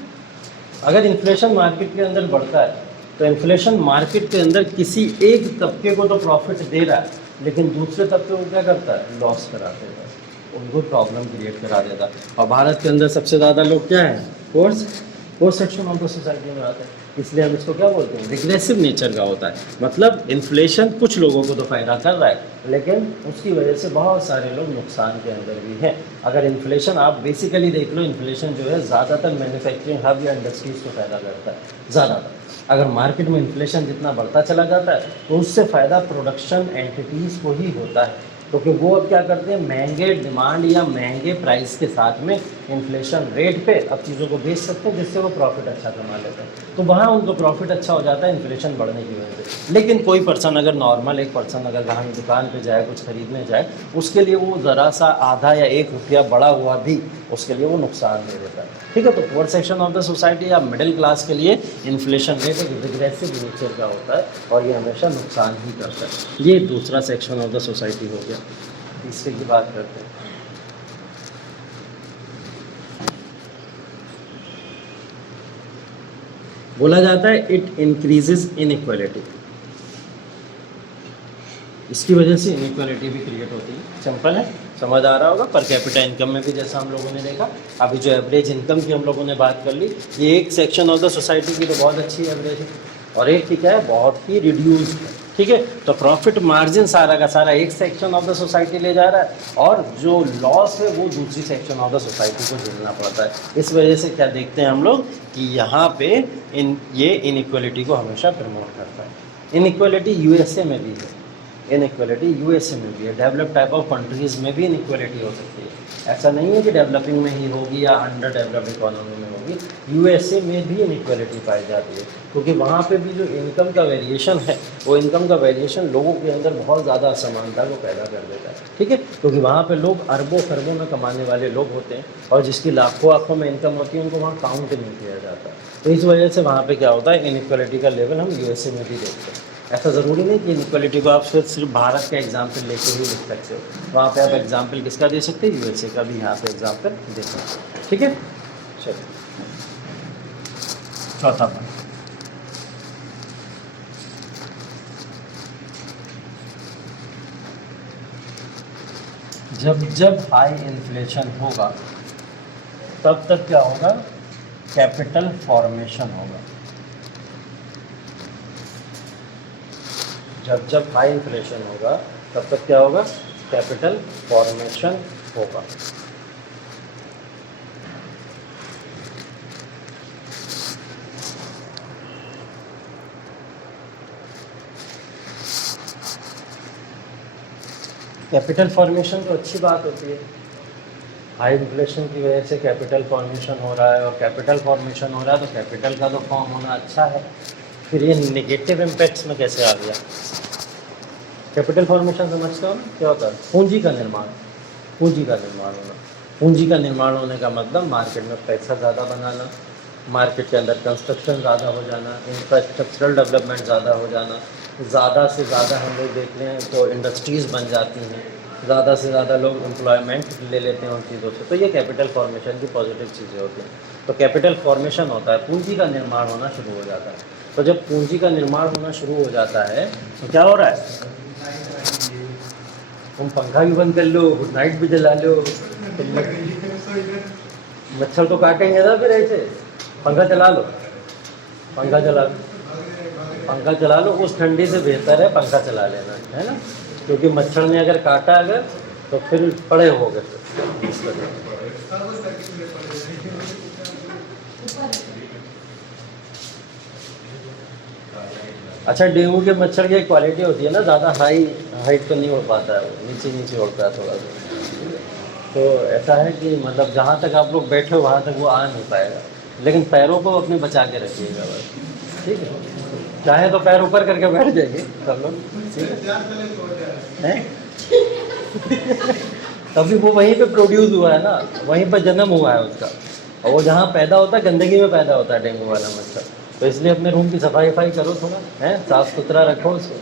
अगर इन्फ्लेशन मार्केट के अंदर बढ़ता है तो इन्फ्लेशन मार्केट के अंदर किसी एक तबके को तो प्रॉफिट दे रहा है, लेकिन दूसरे तबके को क्या करता है? लॉस करा देता है, उनको प्रॉब्लम क्रिएट करा देता है। और भारत के अंदर सबसे ज़्यादा लोग क्या है? पोर सेक्शन ऑफ द सोसाइटी में आते हैं, इसलिए हम इसको क्या बोलते हैं? रिग्रेसिव नेचर का होता है। मतलब इन्फ्लेशन कुछ लोगों को तो फ़ायदा कर रहा है, लेकिन उसकी वजह से बहुत सारे लोग नुकसान के अंदर भी हैं। अगर इन्फ्लेशन आप बेसिकली देख लो, इन्फ्लेशन जो है ज़्यादातर मैन्युफैक्चरिंग हब या इंडस्ट्रीज़ को फ़ायदा करता है ज़्यादातर। अगर मार्केट में इन्फ्लेशन जितना बढ़ता चला जाता है तो उससे फ़ायदा प्रोडक्शन एंटिटीज़ को ही होता है, क्योंकि वो अब क्या करते हैं? महंगे डिमांड या महंगे प्राइस के साथ में इन्फ्लेशन रेट पे अब चीज़ों को बेच सकते हैं, जिससे वो प्रॉफिट अच्छा कमा लेते हैं। तो वहाँ उनको प्रॉफिट अच्छा हो जाता है इन्फ्लेशन बढ़ने की वजह से। लेकिन कोई पर्सन अगर नॉर्मल एक पर्सन अगर कहीं दुकान पे जाए, कुछ खरीदने जाए, उसके लिए वो ज़रा सा आधा या 1 रुपया बढ़ा हुआ भी उसके लिए वो नुकसान दे देता है, ठीक है। तो poor section of the society या मिडिल क्लास के लिए इन्फ्लेशन रेट एक रिग्रेसिव नेचर का होता है और ये हमेशा नुकसान ही करता है। ये दूसरा सेक्शन ऑफ द सोसाइटी हो गया। तीसरे की बात करते हैं। बोला जाता है इट इंक्रीजेज इनइक्वालिटी, इसकी वजह से इनइक्वालिटी भी क्रिएट होती है। सिंपल है, समझ आ रहा होगा। पर कैपिटा इनकम में भी जैसा हम लोगों ने देखा, अभी जो एवरेज इनकम की हम लोगों ने बात कर ली, ये एक सेक्शन ऑफ द सोसाइटी की तो बहुत अच्छी एवरेज है और एक ठीक है बहुत ही रिड्यूस्ड है, ठीक है। तो प्रॉफिट मार्जिन सारा का सारा एक सेक्शन ऑफ द सोसाइटी ले जा रहा है और जो लॉस है वो दूसरी सेक्शन ऑफ द सोसाइटी को झेलना पड़ता है। इस वजह से क्या देखते हैं हम लोग कि यहाँ पे ये इनइक्वालिटी को हमेशा प्रमोट करता है। इनइक्वालिटी यूएसए में भी है, इनइक्वालिटी यूएसए में भी है, डेवलप टाइप ऑफ कंट्रीज़ में भी इनइक्वालिटी हो सकती है। ऐसा नहीं है कि डेवलपिंग में ही होगी या अंडर डेवलप्ड इकोनॉमी में होगी, यूएसए में भी इनइक्वालिटी पाई जाती है, क्योंकि वहाँ पे भी जो इनकम का वेरिएशन है वो इनकम का वेरिएशन लोगों के अंदर बहुत ज़्यादा असमानता को पैदा कर देता है, ठीक है। क्योंकि वहाँ पे लोग अरबों खरबों में कमाने वाले लोग होते हैं और जिसकी लाखों लाखों में इनकम होती है उनको वहाँ काउंट नहीं किया जाता। तो इस वजह से वहाँ पर क्या होता है, इनइक्वालिटी का लेवल हम यूएसए में भी देखते हैं। ऐसा ज़रूरी नहीं कि इनइक्वालिटी को आप सिर्फ भारत का एग्जाम्पल लेके ही लिख सकते हो, वहाँ पे आप एग्जाम्पल किसका दे सकते हैं? यूएसए का भी यहाँ पे एग्जाम्पल दे सकते हैं, ठीक है। चलिए, चौथा पॉइंट, जब हाई इन्फ्लेशन होगा तब तक क्या होगा? कैपिटल फॉर्मेशन होगा। जब हाई इन्फ्लेशन होगा तब तक क्या होगा? कैपिटल फॉर्मेशन होगा। कैपिटल फॉर्मेशन तो अच्छी बात होती है, हाई इन्फ्लेशन की वजह से कैपिटल फॉर्मेशन हो रहा है, और कैपिटल फॉर्मेशन हो रहा है तो कैपिटल का तो फॉर्म होना अच्छा है। फिर ये नेगेटिव इम्पैक्ट्स में कैसे आ गया? कैपिटल फॉर्मेशन समझते हो ना क्या होता है? पूंजी का निर्माण, पूंजी का निर्माण होना। पूंजी का निर्माण होने का मतलब मार्केट में पैसा ज़्यादा बनाना, मार्केट के अंदर कंस्ट्रक्शन ज़्यादा हो जाना, इंफ्रास्ट्रक्चरल डेवलपमेंट ज़्यादा हो जाना, ज़्यादा से ज़्यादा हम लोग देख रहे हैं तो इंडस्ट्रीज़ बन जाती हैं, ज़्यादा से ज़्यादा लोग एम्प्लॉयमेंट ले लेते हैं उन चीज़ों से, तो ये कैपिटल फॉर्मेशन की पॉजिटिव चीज़ें होती हैं। तो कैपिटल फॉर्मेशन होता है, पूंजी का निर्माण होना शुरू हो जाता है। तो जब पूंजी का निर्माण होना शुरू हो जाता है तो क्या हो रहा है? तुम पंखा भी बंद कर लो, गुड नाइट भी जला लो, तुम मच्छर तो काटेंगे ना फिर ऐसे। पंखा चला लो, पंखा चला लो, पंखा चला लो, उस ठंडी से बेहतर है पंखा चला लेना, है ना? क्योंकि मच्छर ने अगर काटा अगर तो फिर पड़े हो गए। अच्छा, डेंगू के मच्छर की एक क्वालिटी होती है ना, ज़्यादा हाई हाइट तो नहीं उड़ पाता है, वो नीचे नीचे उड़ता है थोड़ा सा। तो ऐसा है कि मतलब जहाँ तक आप लोग बैठे हो वहाँ तक वो आ नहीं पाएगा, लेकिन पैरों को अपने बचा के रखिएगा बस, ठीक है? चाहे तो पैर ऊपर करके बैठ जाइए सब लोग, ठीक है? तभी वो वहीं पे प्रोड्यूस हुआ है ना, वहीं पर जन्म हुआ है उसका, और वो जहाँ पैदा होता है गंदगी में पैदा होता है डेंगू वाला मच्छर। तो इसलिए अपने रूम की सफाई करो थोड़ा, है, साफ़ सुथरा रखो उसको,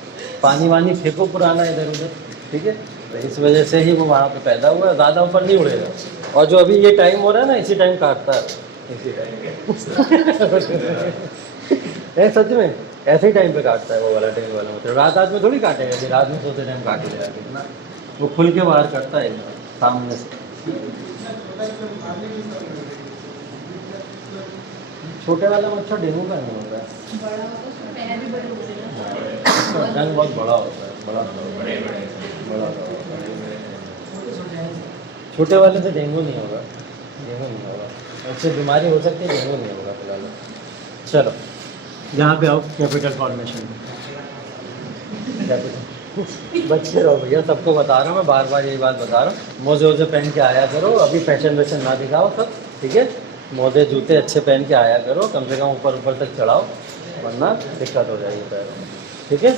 पानी वानी फेंको पुराना इधर उधर, ठीक है? तो इस वजह से ही वो वहाँ पे पैदा हुआ है, ज़्यादा ऊपर नहीं उड़ेगा। और जो अभी ये टाइम हो रहा है ना, इसी टाइम काटता है, इसी टाइम सच में ऐसे ही टाइम पे काटता है वो वाला डेंगू वाला मच्छर। रात में थोड़ी काटेगा कि रात में सोते टाइम काट ही जाएगा ना, वो खुल के बाहर करता है सामने से। छोटे वाला मच्छर डेंगू का नहीं होता है, डंग बहुत बड़ा होता है, बड़ा छोटे वाले से डेंगू नहीं होगा, डेंगू नहीं होगा, उससे बीमारी हो सकती है, डेंगू नहीं होगा फिलहाल। चलो यहाँ पे आओ, कैपिटल फॉर्मेशन। बच्चे रहो भैया, सबको बता रहा हूँ मैं, बार बार यही बात बता रहा हूँ, मोजे वोजे पहन के आया करो, अभी फैशन वैशन ना दिखाओ सब, ठीक है? मोजे जूते अच्छे पहन के आया करो, कम से कम ऊपर तक चढ़ाओ, वरना दिक्कत हो जाएगी पैरों में, ठीक है?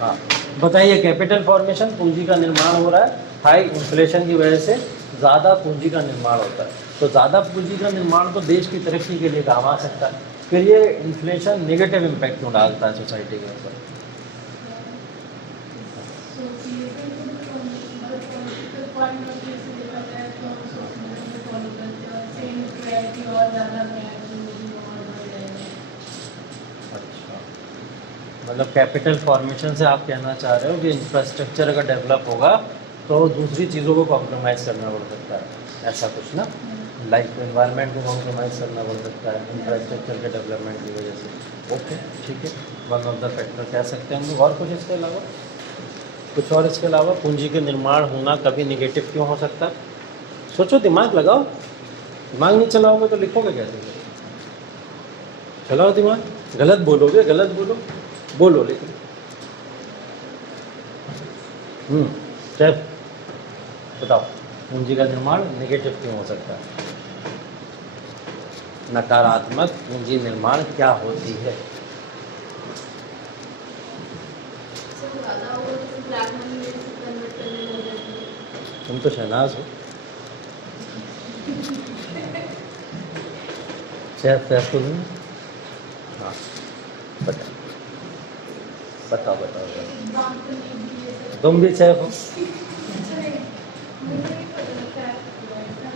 हाँ बताइए, कैपिटल फॉर्मेशन, पूंजी का निर्माण हो रहा है, हाई इन्फ्लेशन की वजह से ज़्यादा पूंजी का निर्माण होता है, तो ज़्यादा पूंजी का निर्माण तो देश की तरक्की के लिए काम आ सकता है। फिर ये इन्फ्लेशन नेगेटिव इम्पैक्ट क्यों डालता है सोसाइटी के ऊपर? अच्छा, मतलब कैपिटल फॉर्मेशन से आप कहना चाह रहे हो कि इंफ्रास्ट्रक्चर अगर डेवलप होगा तो दूसरी चीज़ों को कॉम्प्रोमाइज़ करना पड़ सकता है, ऐसा कुछ ना? लाइक एनवायरनमेंट को कॉम्प्रोमाइज़ करना पड़ सकता है इंफ्रास्ट्रक्चर के डेवलपमेंट की वजह से। ओके ठीक है, वन ऑफ द फैक्टर कह सकते हैं हम लोग। और कुछ इसके अलावा, कुछ और इसके अलावा पूंजी के निर्माण होना कभी निगेटिव क्यों हो सकता है? सोचो, दिमाग लगाओ, दिमाग नहीं चलाओगे तो लिखोगे कैसे? चलाओ दिमाग, गलत बोलोगे, गलत बोलो लेकिन। चल बताओ, पूंजी का निर्माण नेगेटिव क्यों हो सकता है? नकारात्मक पूंजी निर्माण क्या होती है? तुम तो शहनाज हो। सैफ तो नहीं? हाँ बताओ। तुम भी सैफ हो?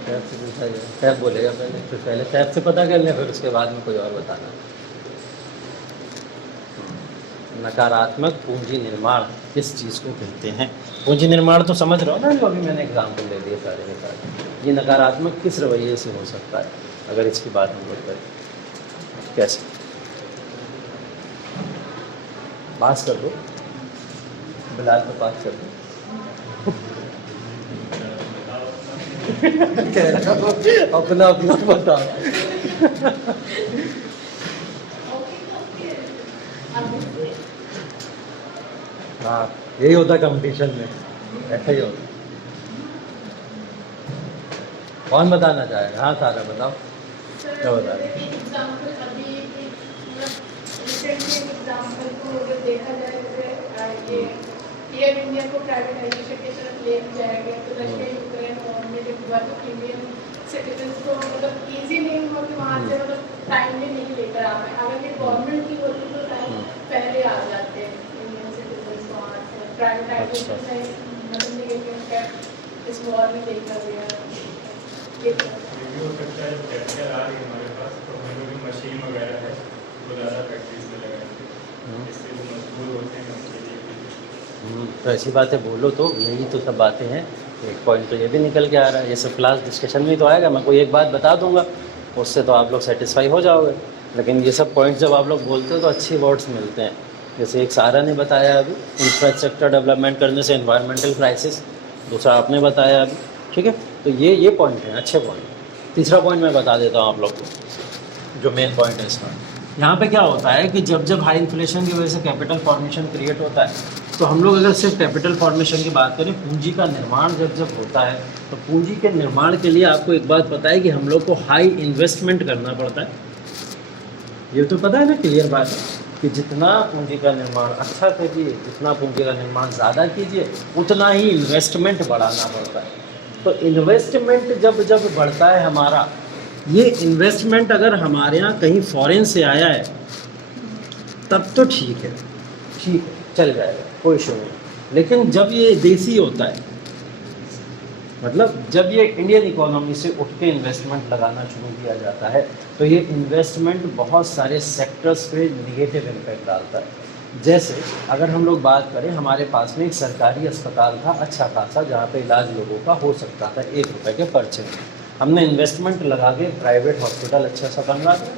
सैफ से पूछा जाए, सैफ बोलेगा पहले, तो पहले सैफ से पता कर लें, फिर उसके बाद में कोई और बताना। नकारात्मक पूंजी निर्माण किस चीज़ को कहते हैं? पूंजी निर्माण तो समझ रहे हो ना, जो अभी मैंने एग्जाम्पल दे दिए सारे के सारे। ये नकारात्मक किस रवैये से हो सकता है अगर इसकी बात हम लोग करें? कैसे? पास कर दो, बिलाल को पास कर दो। अपना बताओ। हाँ यही होता है कंपटीशन में, ऐसा ही होता है। कौन बताना चाहेगा? हाँ सारा बताओ, क्या बता रहे हैं? एग्जाम्पल अभी रिसेंटली एग्जाम्पल को अगर देखा जाए जैसे ये एयर इंडिया को प्राइवेटाइजेशन की तरफ ले जाया गया, तो रशिया यूक्रेन वॉर में जब हुआ तो इंडियन सिटीजन्स को मतलब ईजी नहीं हुआ कि वहाँ से मतलब टाइमली नहीं लेकर आ पाए। अगर ये गवर्नमेंट की होती तो टाइम पहले आ जाते हैं इंडियन सिटीजन्स वहाँ से। प्राइवेटाइजेशन से मतलब नेगेटिव इम्पैक्ट इस वॉर में देखा गया। ये भी हो सकता है कैपिटल आ रही है हमारे पास, तो हम लोग भी मशीन वगैरह है वो ज़्यादा फैक्ट्रीज में लगाएंगे, इससे वो मजबूर होते हैं उनके लिए। तो ऐसी बातें बोलो, तो यही तो सब बातें हैं। एक पॉइंट तो ये भी निकल के आ रहा है, ये सब क्लास डिस्कशन में तो आएगा। मैं कोई एक बात बता दूंगा, उससे तो आप लोग सेटिस्फाई हो जाओगे, लेकिन ये सब पॉइंट जब आप लोग बोलते हो तो अच्छी वर्ड्स मिलते हैं। जैसे एक सारा ने बताया अभी, इंफ्रास्ट्रक्चर डेवलपमेंट करने से एनवायरमेंटल क्राइसिस, दूसरा आपने बताया अभी, ठीक है। तो ये पॉइंट है, अच्छे पॉइंट। तीसरा पॉइंट मैं बता देता हूँ आप लोग को, जो मेन पॉइंट है इसका। यहाँ पे क्या होता है कि जब हाई इन्फ्लेशन की वजह से कैपिटल फॉर्मेशन क्रिएट होता है, तो हम लोग अगर सिर्फ कैपिटल फॉर्मेशन की बात करें, पूंजी का निर्माण जब होता है, तो पूंजी के निर्माण के लिए आपको एक बात पता है कि हम लोग को हाई इन्वेस्टमेंट करना पड़ता है। ये तो पता है ना, क्लियर बात है कि जितना पूंजी का निर्माण अच्छा कीजिए, जितना पूंजी का निर्माण ज़्यादा कीजिए, उतना ही इन्वेस्टमेंट बढ़ाना पड़ता है। तो इन्वेस्टमेंट जब बढ़ता है हमारा, ये इन्वेस्टमेंट अगर हमारे यहाँ कहीं फॉरेन से आया है तब तो ठीक है, चल जाएगा, कोई इशू नहीं। लेकिन जब ये देसी होता है, मतलब जब ये इंडियन इकोनॉमी से उठ के इन्वेस्टमेंट लगाना शुरू किया जाता है, तो ये इन्वेस्टमेंट बहुत सारे सेक्टर्स पे निगेटिव इम्पैक्ट डालता है। जैसे अगर हम लोग बात करें, हमारे पास में एक सरकारी अस्पताल था अच्छा खासा, जहाँ पे इलाज लोगों का हो सकता था 1 रुपये के पर्चे में। हमने इन्वेस्टमेंट लगा के प्राइवेट हॉस्पिटल अच्छा सा बनवा दिया,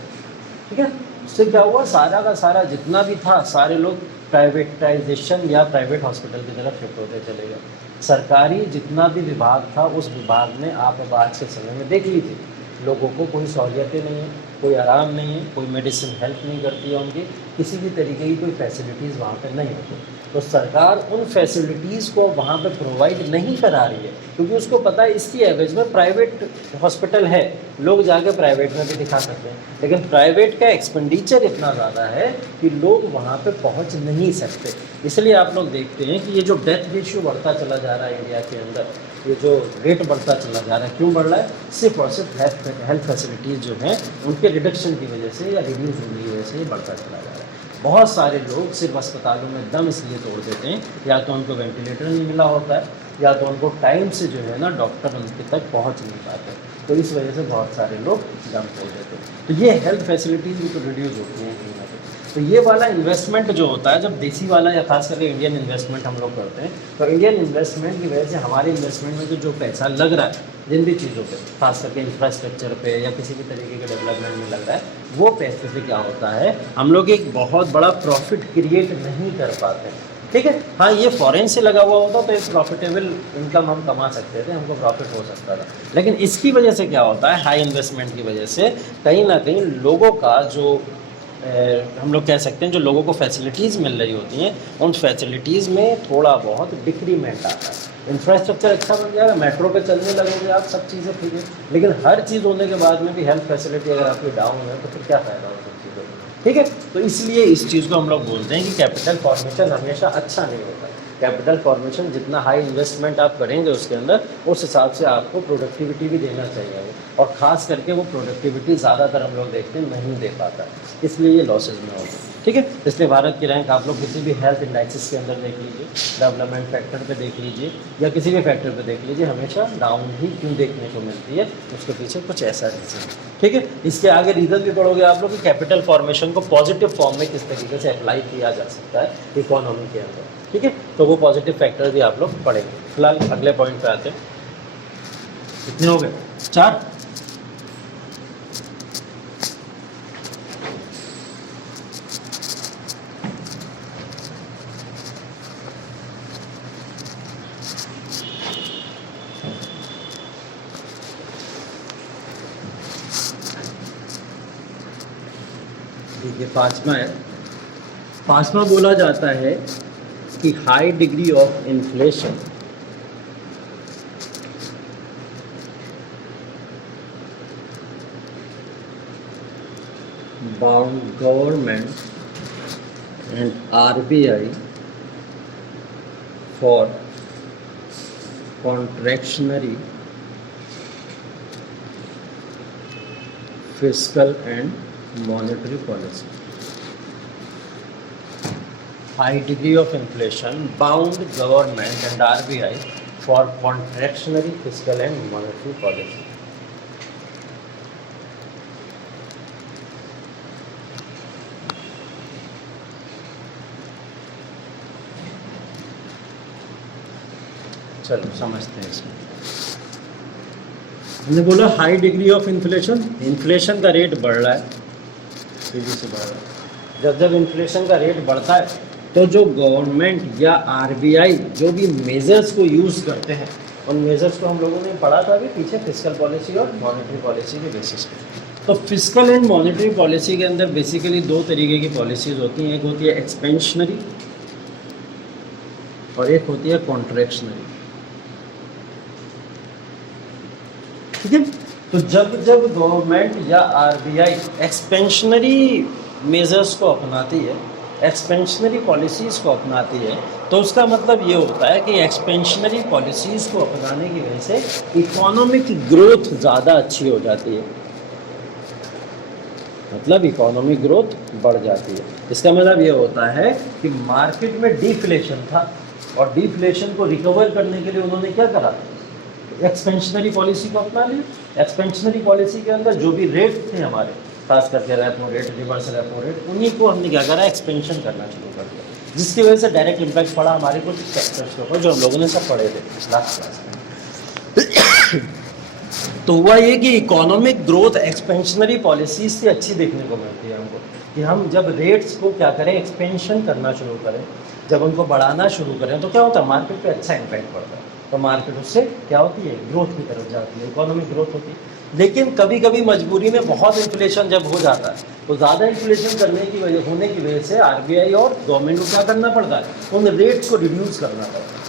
ठीक है। उससे क्या हुआ, सारा का सारा जितना भी था, सारे लोग प्राइवेटाइजेशन या प्राइवेट हॉस्पिटल की तरफ शिफ्ट होते चले गए। सरकारी जितना भी विभाग था, उस विभाग में आप अब आज के समय में देख लीजिए, लोगों को कोई सहूलियतें नहीं है, कोई आराम नहीं है, कोई मेडिसिन हेल्प नहीं करती है उनकी, किसी भी तरीके की कोई फैसिलिटीज़ वहाँ पे नहीं होती। तो सरकार उन फैसिलिटीज़ को वहाँ पे प्रोवाइड नहीं करा रही है, क्योंकि उसको पता है इसकी एवरेज में प्राइवेट हॉस्पिटल है, लोग जाके प्राइवेट में भी दिखा सकते हैं। लेकिन प्राइवेट का एक्सपेंडिचर इतना ज़्यादा है कि लोग वहाँ पे पहुँच नहीं सकते। इसलिए आप लोग देखते हैं कि ये जो डेथ रेशियो बढ़ता चला जा रहा है इंडिया के अंदर, ये जो रेट बढ़ता चला जा रहा है, क्यों बढ़ रहा है? सिर्फ और सिर्फ हेल्थ फैसिलिटीज़ जो हैं उनके रिडक्शन की वजह से या रिड्यूस होने की वजह से ये बढ़ता चला जा रहा है। बहुत सारे लोग सिर्फ अस्पतालों में दम इसलिए तोड़ देते हैं, या तो उनको वेंटिलेटर नहीं मिला होता है, या तो उनको टाइम से जो है ना डॉक्टर उनके तक पहुंच नहीं पाते, तो इस वजह से बहुत सारे लोग दम तोड़ देते हैं। तो ये हेल्थ फैसिलिटीज़ भी तो रिड्यूस होती हैं कहीं ना कहीं। तो ये वाला इन्वेस्टमेंट जो होता है, जब देसी वाला या खास करके इंडियन इन्वेस्टमेंट हम लोग करते हैं, तो इंडियन इन्वेस्टमेंट की वजह से हमारे इन्वेस्टमेंट में जो पैसा लग रहा है जिन भी चीज़ों पे, खास करके इंफ्रास्ट्रक्चर पे या किसी भी तरीके के डेवलपमेंट में लग रहा है, वो पैसे से क्या होता है, हम लोग एक बहुत बड़ा प्रॉफिट क्रिएट नहीं कर पाते, ठीक है। हाँ, ये फॉरेन से लगा हुआ होता तो एक प्रॉफिटेबल इनकम हम कमा सकते थे, हमको प्रॉफिट हो सकता था। लेकिन इसकी वजह से क्या होता है, हाई इन्वेस्टमेंट की वजह से कहीं ना कहीं लोगों का जो हम लोग कह सकते हैं, जो लोगों को फैसिलिटीज़ मिल रही होती हैं, उन फैसिलिटीज़ में थोड़ा बहुत डिक्रीमेंट आता है। इंफ्रास्ट्रक्चर अच्छा बन जाएगा, मेट्रो पे चलने लगेंगे आप, सब चीज़ें ठीक है, लेकिन हर चीज़ होने के बाद में भी हेल्थ फैसिलिटी अगर आपकी डाउन है तो फिर क्या फ़ायदा हो सब चीज़ों का, ठीक है। तो इसलिए इस चीज़ को हम लोग बोलते हैं कि कैपिटल फॉर्मेशन हमेशा अच्छा नहीं होता। कैपिटल फॉर्मेशन जितना हाई इन्वेस्टमेंट आप करेंगे उसके अंदर, उस हिसाब से आपको प्रोडक्टिविटी भी देना चाहिए वो, और ख़ास करके वो प्रोडक्टिविटी ज़्यादातर हम लोग देखते हैं नहीं दे पाता, इसलिए ये लॉसेज में होता है, ठीक है। इसलिए भारत की रैंक आप लोग किसी भी हेल्थ इंडाइसिस के अंदर देख लीजिए, डेवलपमेंट फैक्टर पे देख लीजिए, या किसी भी फैक्टर पे देख लीजिए, हमेशा डाउन ही क्यों देखने को मिलती है, उसके पीछे कुछ ऐसा रीज़न है, ठीक है। इसके आगे रीज़न भी पढ़ोगे आप लोग कि कैपिटल फॉर्मेशन को पॉजिटिव फॉर्म में किस तरीके से अप्लाई किया जा सकता है इकोनॉमी के अंदर, ठीक है। तो वो पॉजिटिव फैक्टर भी आप लोग पढ़ेंगे। फिलहाल अगले पॉइंट पे आते हैं। कितने हो गए? 4। ठीक है, 5वां है। 5वां बोला जाता है कि high degree of inflation bound government and RBI for contractionary fiscal and monetary policy. High degree of inflation bound government and RBI for contractionary fiscal and monetary policy. चलो समझते हैं इसमें। हमने बोला high degree of inflation, inflation का rate बढ़ रहा है, तेजी से बढ़ रहा है। जब जब इन्फ्लेशन का रेट बढ़ता है तो जो गवर्नमेंट या आरबीआई जो भी मेजर्स को यूज़ करते हैं, उन मेजर्स को हम लोगों ने पढ़ा था अभी पीछे फिस्कल पॉलिसी और मॉनेटरी पॉलिसी के बेसिस पे। तो फिस्कल एंड मॉनेटरी पॉलिसी के अंदर बेसिकली दो तरीके की पॉलिसीज़ होती हैं, एक होती है एक्सपेंशनरी और एक होती है कॉन्ट्रैक्शनरी। ठीक है, तो जब जब गवर्नमेंट या आरबीआई एक्सपेंशनरी मेजर्स को अपनाती है, एक्सपेंशनरी पॉलिसीज़ को अपनाती है, तो उसका मतलब ये होता है कि एक्सपेंशनरी पॉलिसीज़ को अपनाने की वजह से इकोनॉमिक ग्रोथ ज़्यादा अच्छी हो जाती है, मतलब इकोनॉमिक ग्रोथ बढ़ जाती है। इसका मतलब ये होता है कि मार्केट में डिफ्लेशन था और डिफ्लेशन को रिकवर करने के लिए उन्होंने क्या करा, एक्सपेंशनरी पॉलिसी को अपना लिया। एक्सपेंशनरी पॉलिसी के अंदर जो भी रेट थे हमारे, खास करके repo rate, reverse repo rate, उन्हीं को हमने क्या करा, एक्सपेंशन करना शुरू कर दिया, जिसकी वजह से डायरेक्ट इम्पैक्ट पड़ा हमारे कुछ सेक्टर्स के ऊपर जो हम लोगों ने सब पढ़े थे लास्ट क्लास में। तो हुआ ये कि इकोनॉमिक ग्रोथ एक्सपेंशनरी पॉलिसीज से अच्छी देखने को मिलती है हमको, कि हम जब रेट्स को क्या करें, एक्सपेंशन करना शुरू करें, जब उनको बढ़ाना शुरू करें तो क्या होता है, मार्केट पे अच्छा इम्पैक्ट पड़ता है, तो मार्केट उससे क्या होती है, ग्रोथ की तरफ जाती है, इकोनॉमिक ग्रोथ होती है। लेकिन कभी कभी मजबूरी में बहुत इन्फ्लेशन जब हो जाता है तो ज़्यादा इन्फ्लेशन होने की वजह से आरबीआई और गवर्नमेंट को क्या करना पड़ता है, उन रेट्स को रिड्यूस करना पड़ता है।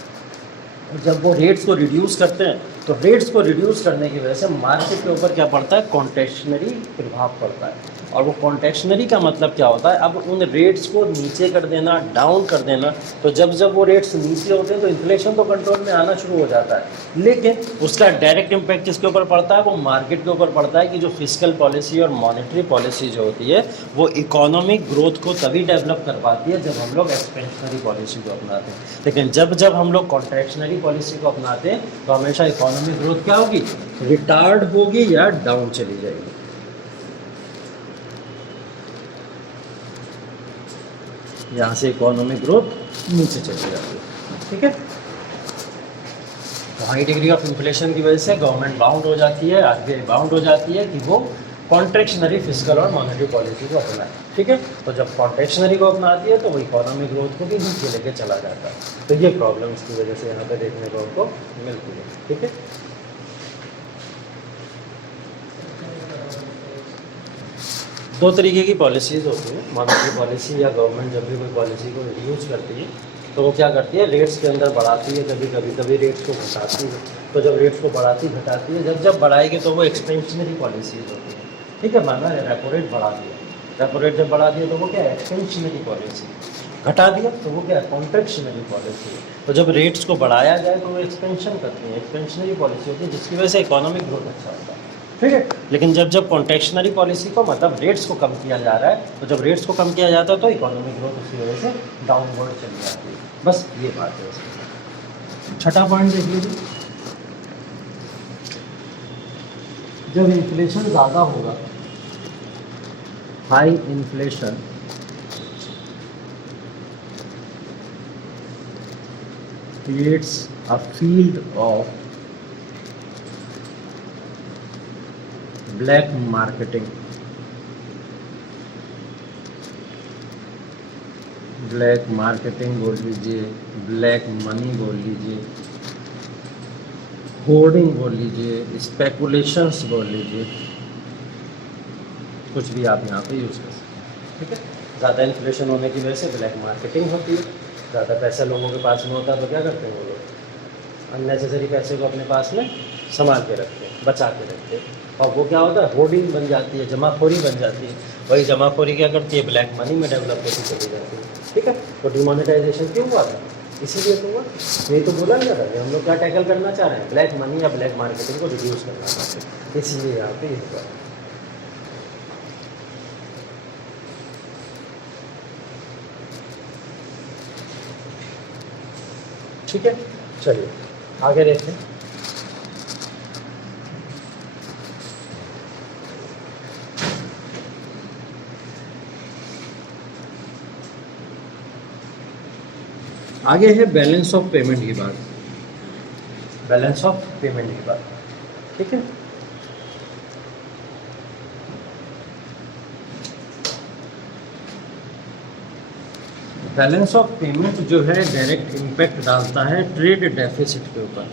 और जब वो रेट्स को रिड्यूस करते हैं तो रेट्स को रिड्यूस करने की वजह से मार्केट के ऊपर क्या पड़ता है, कॉन्ट्रैक्शनरी प्रभाव पड़ता है। और वो कॉन्ट्रैक्शनरी का मतलब क्या होता है, अब उन रेट्स को नीचे कर देना, डाउन कर देना। तो जब जब वो रेट्स नीचे होते हैं तो इन्फ्लेशन तो कंट्रोल में आना शुरू हो जाता है, लेकिन उसका डायरेक्ट इम्पैक्ट किसके ऊपर पड़ता है, वो मार्केट के ऊपर पड़ता है कि जो फिस्कल पॉलिसी और मॉनेटरी पॉलिसी जो होती है वो इकोनॉमिक ग्रोथ को तभी डेवलप कर पाती है जब हम लोग एक्सपेंशनरी पॉलिसी को अपनाते हैं। लेकिन जब जब हम लोग कॉन्ट्रैक्शनरी पॉलिसी को अपनाते हैं तो हमेशा इकोनॉमिक ग्रोथ क्या होगी, रिटार्ड होगी या डाउन चली जाएगी। यहाँ से इकोनॉमिक ग्रोथ नीचे चली जाती है। ठीक है, तो हाई डिग्री ऑफ इन्फ्लेशन की वजह से गवर्नमेंट बाउंड हो जाती है, आरबीआई बाउंड हो जाती है कि वो कॉन्ट्रैक्शनरी फिस्कल और मॉनेटरी पॉलिसी को अपनाए। ठीक है, तो जब कॉन्ट्रैक्शनरी को अपनाती है तो वो इकोनॉमिक ग्रोथ को भी नीचे लेके चला जाता है। तो ये प्रॉब्लम्स की वजह से यहाँ पे देखने को हमको मिलती है। ठीक है, दो तरीके की पॉलिसीज़ होती हैं, मॉनेटरी पॉलिसी या गवर्नमेंट जब भी कोई पॉलिसी को रिड्यूस करती है तो वो क्या करती है, रेट्स के अंदर बढ़ाती है, कभी रेट्स को घटाती है। तो जब रेट्स को बढ़ाती घटाती है, जब बढ़ाएगी तो वो एक्सपेंशनरी पॉलिसीज़ होती है। ठीक है, माना रेपो रेट बढ़ा दिया, रेपो रेट जब बढ़ा दिया तो वो क्या है, एक्सपेंशनरी पॉलिसी, घटा दिया तो वो क्या है, कॉन्ट्रैक्शनरी पॉलिसी। तो जब रेट्स को बढ़ाया जाए तो वो एक्सपेंशन करती है, एक्सपेंशनरी पॉलिसी होती है, जिसकी वजह से इकोनॉमिक ग्रोथ अच्छा होता है। ठीक है, लेकिन जब जब कॉन्ट्रैक्शनरी पॉलिसी को मतलब रेट्स को कम किया जा रहा है, तो जब रेट्स को कम किया जाता है तो इकोनॉमिक ग्रोथ उसकी वजह से डाउनवर्ड चली जाती है। बस ये बात है उसमें। छठा पॉइंट देख लीजिए, जब इन्फ्लेशन ज़्यादा होगा, high inflation creates a field of black marketing, black marketing बोल लीजिए, ब्लैक मनी बोल लीजिए, होर्डिंग बोल लीजिए, स्पेकुलेशंस बोल लीजिए, कुछ भी आप यहाँ पे यूज़ कर सकते हैं। ठीक है, ज़्यादा इन्फ्लेशन होने की वजह से ब्लैक मार्केटिंग होती है ज़्यादा पैसा लोगों के पास में होता है तो क्या करते हैं वो लोग, अननेसेसरी पैसे को अपने पास में संभाल के रखते हैं, बचा के रखते हैं, और वो क्या होता है, होर्डिंग बन जाती है, जमाखोरी बन जाती है। वही जमाखोरी क्या करती है, ब्लैक मनी में डेवलप होती चली जाती है। ठीक है, तो डिमोनेटाइजेशन क्यों हुआ था, इसीलिए तो हुआ। ये तो बोला गया था कि हम लोग क्या टैकल करना चाह रहे हैं, ब्लैक मनी या ब्लैक मार्केटिंग को रिड्यूस करना चाहते हैं, इसीलिए यहाँ पे ये हुआ। ठीक है, चलिए आगे देखते हैं। आगे है बैलेंस ऑफ पेमेंट की बात, बैलेंस ऑफ पेमेंट की बात। ठीक है, बैलेंस ऑफ पेमेंट जो है डायरेक्ट इम्पैक्ट डालता है ट्रेड डेफिसिट के ऊपर।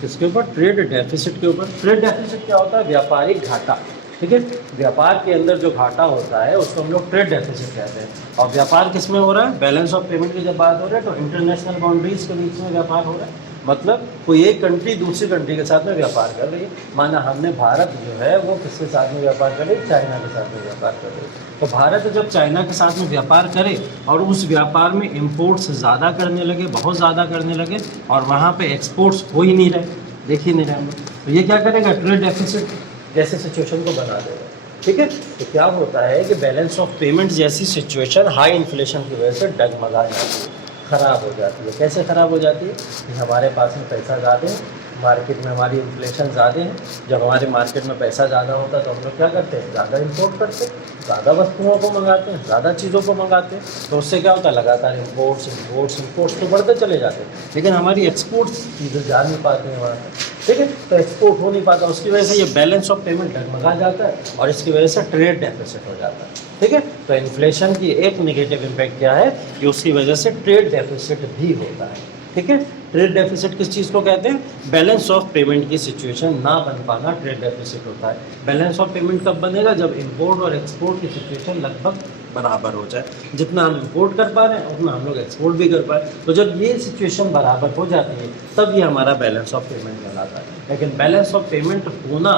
किसके ऊपर, ट्रेड डेफिसिट के ऊपर। ट्रेड डेफिसिट क्या होता है, व्यापारिक घाटा। ठीक है, व्यापार के अंदर जो घाटा होता है उसको हम लोग ट्रेड डेफिसिट कहते हैं। और व्यापार किस में हो रहा है, बैलेंस ऑफ पेमेंट की जब बात हो रही है तो इंटरनेशनल बाउंड्रीज के बीच में व्यापार हो रहा है, मतलब कोई एक कंट्री दूसरी कंट्री के साथ में व्यापार कर रही है। माना हमने भारत जो है वो किसके साथ में व्यापार करे, चाइना के साथ में व्यापार कर रही है। तो भारत जब चाइना के साथ में व्यापार करे और उस व्यापार में इम्पोर्ट्स ज़्यादा करने लगे, बहुत ज़्यादा करने लगे, और वहाँ पे एक्सपोर्ट्स हो ही नहीं रहे, देख ही नहीं रहे हम लोग, तो ये क्या करेगा, ट्रेड डेफिसिट जैसे सिचुएशन को बना देगा। ठीक है, तो क्या होता है कि बैलेंस ऑफ पेमेंट जैसी सिचुएशन हाई इन्फ्लेशन की वजह से डगमगा जाती है, ख़राब हो जाती है। कैसे ख़राब हो जाती है कि हमारे पास में पैसा ज़्यादा है, मार्केट में हमारी इन्फ्लेशन ज़्यादा है। जब हमारे मार्केट में पैसा ज़्यादा होता है तो हम लोग क्या करते हैं, ज़्यादा इंपोर्ट करते हैं, ज़्यादा वस्तुओं को मंगाते हैं, ज़्यादा चीज़ों को मंगाते हैं। तो उससे क्या होता है, लगातार इंपोर्ट्स तो बढ़ते चले जाते हैं, लेकिन हमारी एक्सपोर्ट्स चीज़ें जा नहीं पाती हैं वहाँ पर। ठीक है, तो एक्सपोर्ट हो नहीं पाता, उसकी वजह से ये बैलेंस ऑफ पेमेंट डगमगा जाता है और इसकी वजह से ट्रेड डेफिसिट हो जाता है। ठीक है, तो इन्फ्लेशन की एक नेगेटिव इम्पैक्ट क्या है कि उसकी वजह से ट्रेड डेफिसिट भी होता है। ठीक है, ट्रेड डेफिसिट किस चीज़ को कहते हैं, बैलेंस ऑफ पेमेंट की सिचुएशन ना बन पाना ट्रेड डेफिसिट होता है। बैलेंस ऑफ पेमेंट कब बनेगा, जब इंपोर्ट और एक्सपोर्ट की सिचुएशन लगभग बराबर हो जाए, जितना हम इंपोर्ट कर पा रहे हैं उतना हम लोग एक्सपोर्ट भी कर पाए। तो जब ये सिचुएशन बराबर हो जाती है तब ये हमारा बैलेंस ऑफ पेमेंट कहलाता है। लेकिन बैलेंस ऑफ पेमेंट होना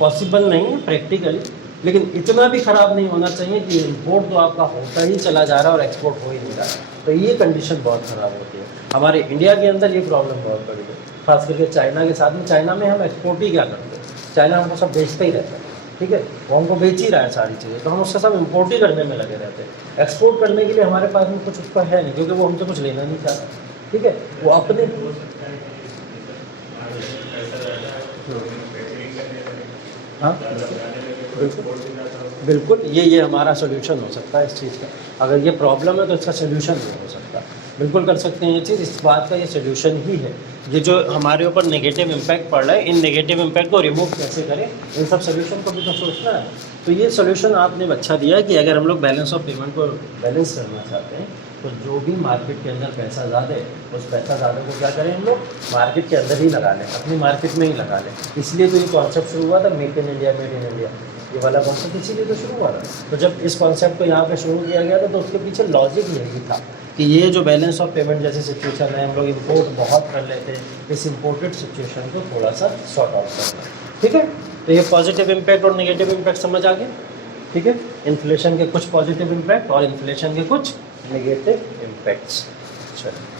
पॉसिबल नहीं है प्रैक्टिकली, लेकिन इतना भी ख़राब नहीं होना चाहिए कि इंपोर्ट तो आपका होता ही चला जा रहा है और एक्सपोर्ट हो ही नहीं रहा है, तो ये कंडीशन बहुत ख़राब होती है। हमारे इंडिया के अंदर ये प्रॉब्लम बहुत बड़ी है, खास करके चाइना के साथ में। चाइना में हम एक्सपोर्ट ही क्या करते हैं, चाइना हमको सब बेचते ही रहता है। ठीक है, वो हमको बेच ही रहा है सारी चीज़ें, तो हम उसका सब इम्पोर्ट ही करने में लगे रहते हैं। एक्सपोर्ट करने के लिए हमारे पास में कुछ उसका है नहीं, क्योंकि वो हमसे कुछ लेना नहीं चाहता। ठीक है, वो अपने हाँ बिल्कुल ये हमारा सोल्यूशन हो सकता है इस चीज़ का। अगर ये प्रॉब्लम है तो इसका सोल्यूशन नहीं हो सकता, बिल्कुल कर सकते हैं ये चीज़, इस बात का ये सोल्यूशन ही है। ये जो हमारे ऊपर नेगेटिव इम्पैक्ट पड़ रहा है, इन नेगेटिव इम्पैक्ट को रिमूव कैसे करें, इन सब सोल्यूशन को भी तो सोचना है। तो ये सोल्यूशन आपने अच्छा दिया कि अगर हम लोग बैलेंस ऑफ पेमेंट को बैलेंस करना चाहते हैं तो जो भी मार्केट के अंदर पैसा ज़्यादा है उस पैसा ज़्यादा को क्या करें, हम लोग मार्केट के अंदर ही लगा लें, अपनी मार्केट में ही लगा लें। इसलिए तो ये कॉन्सेप्ट शुरू हुआ था, make in India, made in India, ये वाला कॉन्सेप्ट इसीलिए तो शुरू हुआ था। तो जब इस कॉन्सेप्ट को यहाँ पे शुरू किया गया था तो उसके पीछे लॉजिक यही था कि ये जो बैलेंस ऑफ पेमेंट जैसी सिचुएशन है, हम लोग इंपोर्ट बहुत कर लेते हैं, इस इम्पोर्टेड सिचुएशन को थोड़ा सा सॉर्ट आउट करना। ठीक है, तो ये पॉजिटिव इम्पैक्ट और नेगेटिव इम्पैक्ट समझ आ गए। ठीक है, इन्फ्लेशन के कुछ पॉजिटिव इम्पैक्ट और इन्फ्लेशन के कुछ नेगेटिव इम्पैक्ट्स। चलिए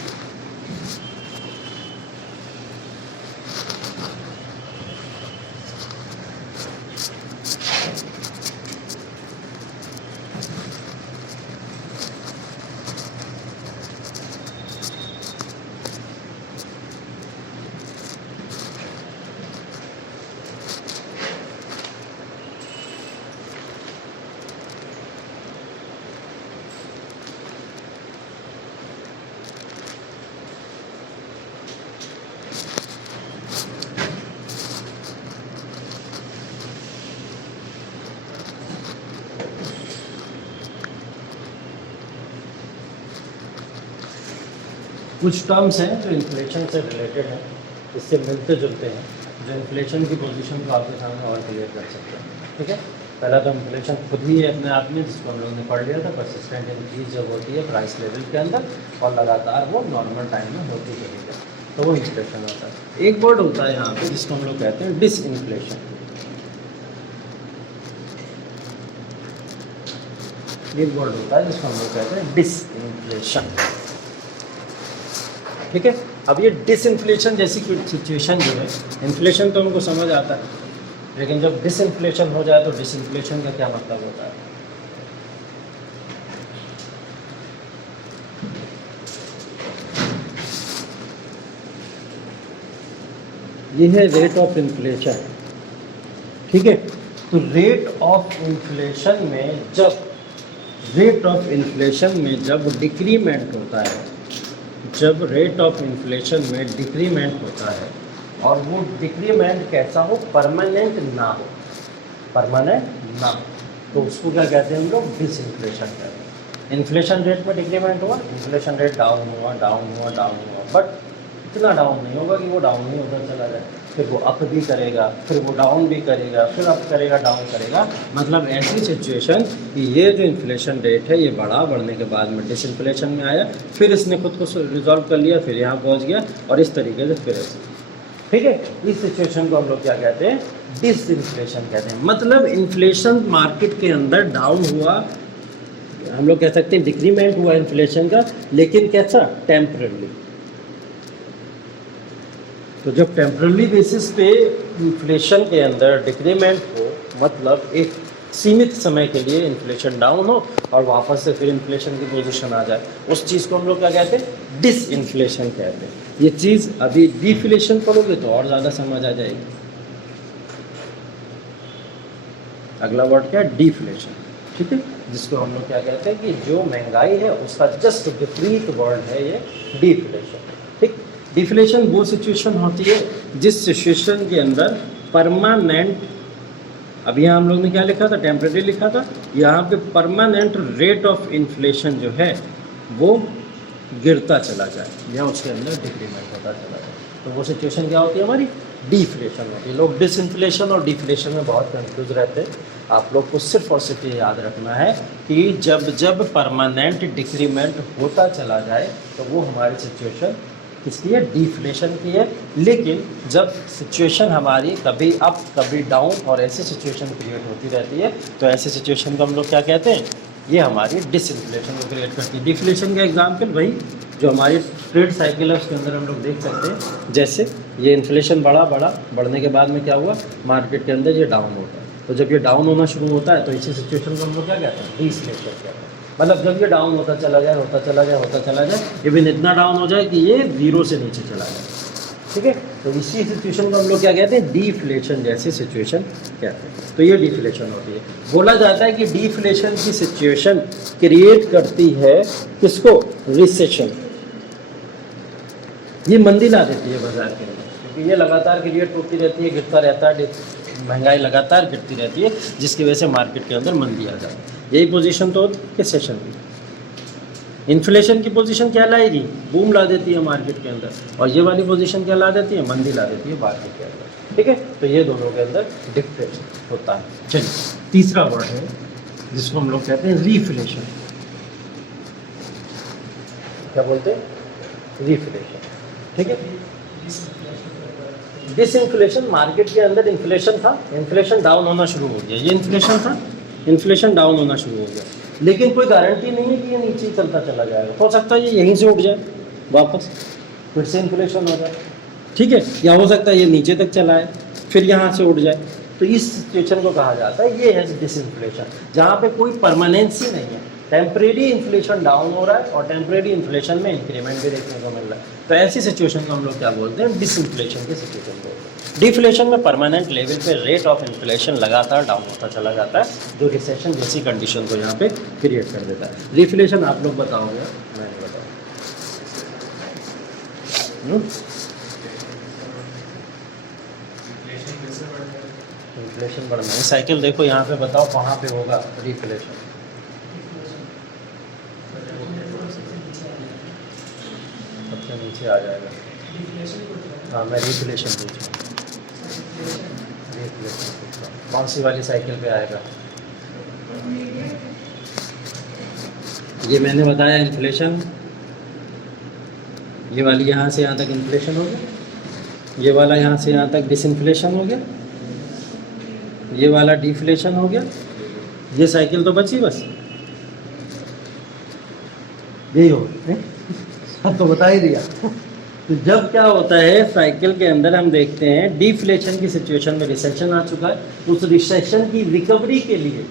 कुछ टर्म्स हैं जो इन्फ्लेशन से रिलेटेड हैं, इससे मिलते जुलते हैं, जो इन्फ्लेशन की पोजीशन को आपके सामने और क्लियर कर सकते हैं। ठीक है, पहला तो इन्फ्लेशन खुद ही है अपने आप में, जिसको हम लोगों ने पढ़ लिया था, परसिस्टेंट इंक्रीज जब होती है प्राइस लेवल के अंदर और लगातार वो नॉर्मल टाइम में होती चली जाए, तो वो इन्फ्लेशन होता है। एक वर्ड होता है यहाँ पे जिसको हम लोग कहते हैं डिसइन्फ्लेशन। एक वर्ड होता है जिसको हम लोग कहते हैं डिसइन्फ्लेशन। ठीक है, अब ये डिसइन्फ्लेशन जैसी कोई सिचुएशन जो है, इन्फ्लेशन तो हमको समझ आता है, लेकिन जब डिसइन्फ्लेशन हो जाए तो डिसइन्फ्लेशन का क्या मतलब होता है? ये है रेट ऑफ इन्फ्लेशन। ठीक है, तो रेट ऑफ इन्फ्लेशन में जब डिक्रीमेंट होता है, जब रेट ऑफ इन्फ्लेशन में डिक्रीमेंट होता है और वो डिक्रीमेंट कैसा हो, परमानेंट ना हो, परमानेंट ना हो, तो उसको क्या कहते हैं हम लोग? डिसइन्फ्लेशन कहते हैं। इन्फ्लेशन रेट में डिक्रीमेंट हुआ, इन्फ्लेशन रेट डाउन हुआ, बट इतना डाउन नहीं होगा कि वो डाउन नहीं होता चला जाए, फिर वो अप भी करेगा, फिर वो डाउन भी करेगा, फिर अप करेगा, डाउन करेगा। मतलब ऐसी सिचुएशन कि ये जो इन्फ्लेशन रेट है ये बढ़ने के बाद में डिसइन्फ्लेशन में आया, फिर इसने खुद को रिजॉल्व कर लिया, फिर यहाँ पहुँच गया और इस तरीके से फिर ऐसे। ठीक है, इस सिचुएशन को हम लोग क्या कहते हैं? डिसइन्फ्लेशन कहते हैं। मतलब इन्फ्लेशन मार्केट के अंदर डाउन हुआ, हम लोग कह सकते हैं डिक्रीमेंट हुआ इन्फ्लेशन का, लेकिन कैसा? टेम्पररी। तो जब टेम्पररी बेसिस पे इन्फ्लेशन के अंदर डिक्रीमेंट हो, मतलब एक सीमित समय के लिए इन्फ्लेशन डाउन हो और वापस से फिर इन्फ्लेशन की पोजीशन आ जाए, उस चीज़ को हम लोग क्या कहते हैं? डिसइन्फ्लेशन कहते हैं। ये चीज़ अभी डिफ्लेशन पढ़ोगे तो और ज़्यादा समझ आ जाएगी। अगला वर्ड क्या है? डिफ्लेशन। ठीक है, जिसको हम लोग क्या कहते हैं कि जो महंगाई है उसका जस्ट विपरीत वर्ड है ये डिफ्लेशन। ठीक, डिफ्लेशन वो सिचुएशन होती है जिस सिचुएशन के अंदर परमानेंट, अभी यहाँ हम लोग ने क्या लिखा था? टेम्परेरी लिखा था। यहाँ पे परमानेंट रेट ऑफ इन्फ्लेशन जो है वो गिरता चला जाए या उसके अंदर डिक्रीमेंट होता चला जाए, तो वो सिचुएशन क्या होती है? हमारी डिफ्लेशन होती है। लोग डिसइन्फ्लेशन और डिफ्लेशन में बहुत कंफ्यूज रहते हैं। आप लोग को सिर्फ और सिर्फ ये याद रखना है कि जब परमानेंट डिक्रीमेंट होता चला जाए तो वो हमारी सिचुएशन किसकी है? डिफ्लेशन की है। लेकिन जब सिचुएशन हमारी कभी अप कभी डाउन और ऐसी सिचुएशन क्रिएट होती रहती है, तो ऐसे सिचुएशन को हम लोग क्या कहते हैं? ये हमारी डिसइन्फ्लेशन को क्रिएट करती है। डिफ्लेशन का एग्जाम्पल वही जो हमारी ट्रेड साइकिल है उसके अंदर हम लोग देख सकते हैं। जैसे ये इन्फ्लेशन बढ़ने के बाद में क्या हुआ? मार्केट के अंदर ये डाउन होता है। तो जब ये डाउन होना शुरू होता है तो इसी सिचुएशन को हम लोग क्या कहते हैं? डिसइन्फ्लेशन कहते हैं। मतलब जब ये डाउन होता चला जाए, इवन इतना डाउन हो जाए कि ये जीरो से नीचे चला जाए। ठीक है, तो इसी सिचुएशन को हम लोग क्या कहते हैं? डिफ्लेशन जैसी सिचुएशन कहते हैं। तो ये डिफ्लेशन होती है। बोला जाता है कि डिफ्लेशन की सिचुएशन क्रिएट करती है किसको? रिसेशन। ये मंदी ला देती है बाजार के अंदर, क्योंकि ये लगातार क्रिएट होती रहती है, गिरता रहता है, महंगाई लगातार गिरती रहती है, जिसकी वजह से मार्केट के अंदर मंदी आ जाए। यही पोजीशन तो रिसेशन की। इन्फ्लेशन की पोजीशन क्या लाएगी? बूम ला देती है मार्केट के अंदर, और ये वाली पोजीशन क्या ला देती है? मंदी ला देती है मार्केट के अंदर। ठीक है, तो ये दोनों के अंदर डिफरेंस होता है। चलिए, तीसरा वर्ड है जिसको हम लोग कहते हैं रिफ्लेशन। क्या बोलते हैं? रिफ्लेशन। ठीक है, डिसइन्फ्लेशन, मार्केट के अंदर इन्फ्लेशन था, इन्फ्लेशन डाउन होना शुरू हो गया। ये इन्फ्लेशन था, इन्फ्लेशन डाउन होना शुरू हो गया, लेकिन कोई गारंटी नहीं है कि ये नीचे चलता चला जाएगा। हो सकता है ये यहीं से उठ जाए, वापस फिर से इन्फ्लेशन हो जाए। ठीक है, या हो सकता है ये नीचे तक चला है, फिर यहाँ से उठ जाए। तो इस सिचुएशन को कहा जाता है, ये है डिसइन्फ्लेशन, जहाँ पे कोई परमानेंसी नहीं है। टेम्परेरी इन्फ्लेशन डाउन हो रहा है और टेम्परेरी इन्फ्लेशन में इंक्रीमेंट भी देखने को मिल रहा है। तो ऐसी सिचुएशन को हम लोग क्या बोलते हैं? डिसइन्फ्लेशन की सिचुएशन बोलते हैं। डिफ्लेशन में परमानेंट लेवल पे रेट ऑफ इन्फ्लेशन लगातार डाउन होता चला जाता है, जो रिसेशन जैसी कंडीशन को यहाँ पे क्रिएट कर देता है। रिफ्लेशन आप लोग बताओगे, मैं नहीं बताऊँ। इन्फ्लेशन बढ़ना है। साइकिल देखो यहाँ पे, बताओ कहाँ पे होगा रिफ्लेशन? सबसे नीचे आ जाएगा। हाँ, मैं रिफ्लेशन पूछूँ। रिफ्लेशन कौन सी वाली साइकिल पे आएगा? ये मैंने बताया इन्फ्लेशन, ये वाली यहाँ से यहाँ तक इन्फ्लेशन हो गया, ये वाला यहाँ से यहाँ तक डिसइन्फ्लेशन हो गया, ये वाला डिफ्लेशन हो गया, ये साइकिल तो बची बस, यही हो अब तो बता ही दिया। तो जब क्या होता है साइकिल के अंदर हम देखते हैं डिफ्लेशन की सिचुएशन में रिसेशन आ चुका है, उस रिसेशन की रिकवरी के लिए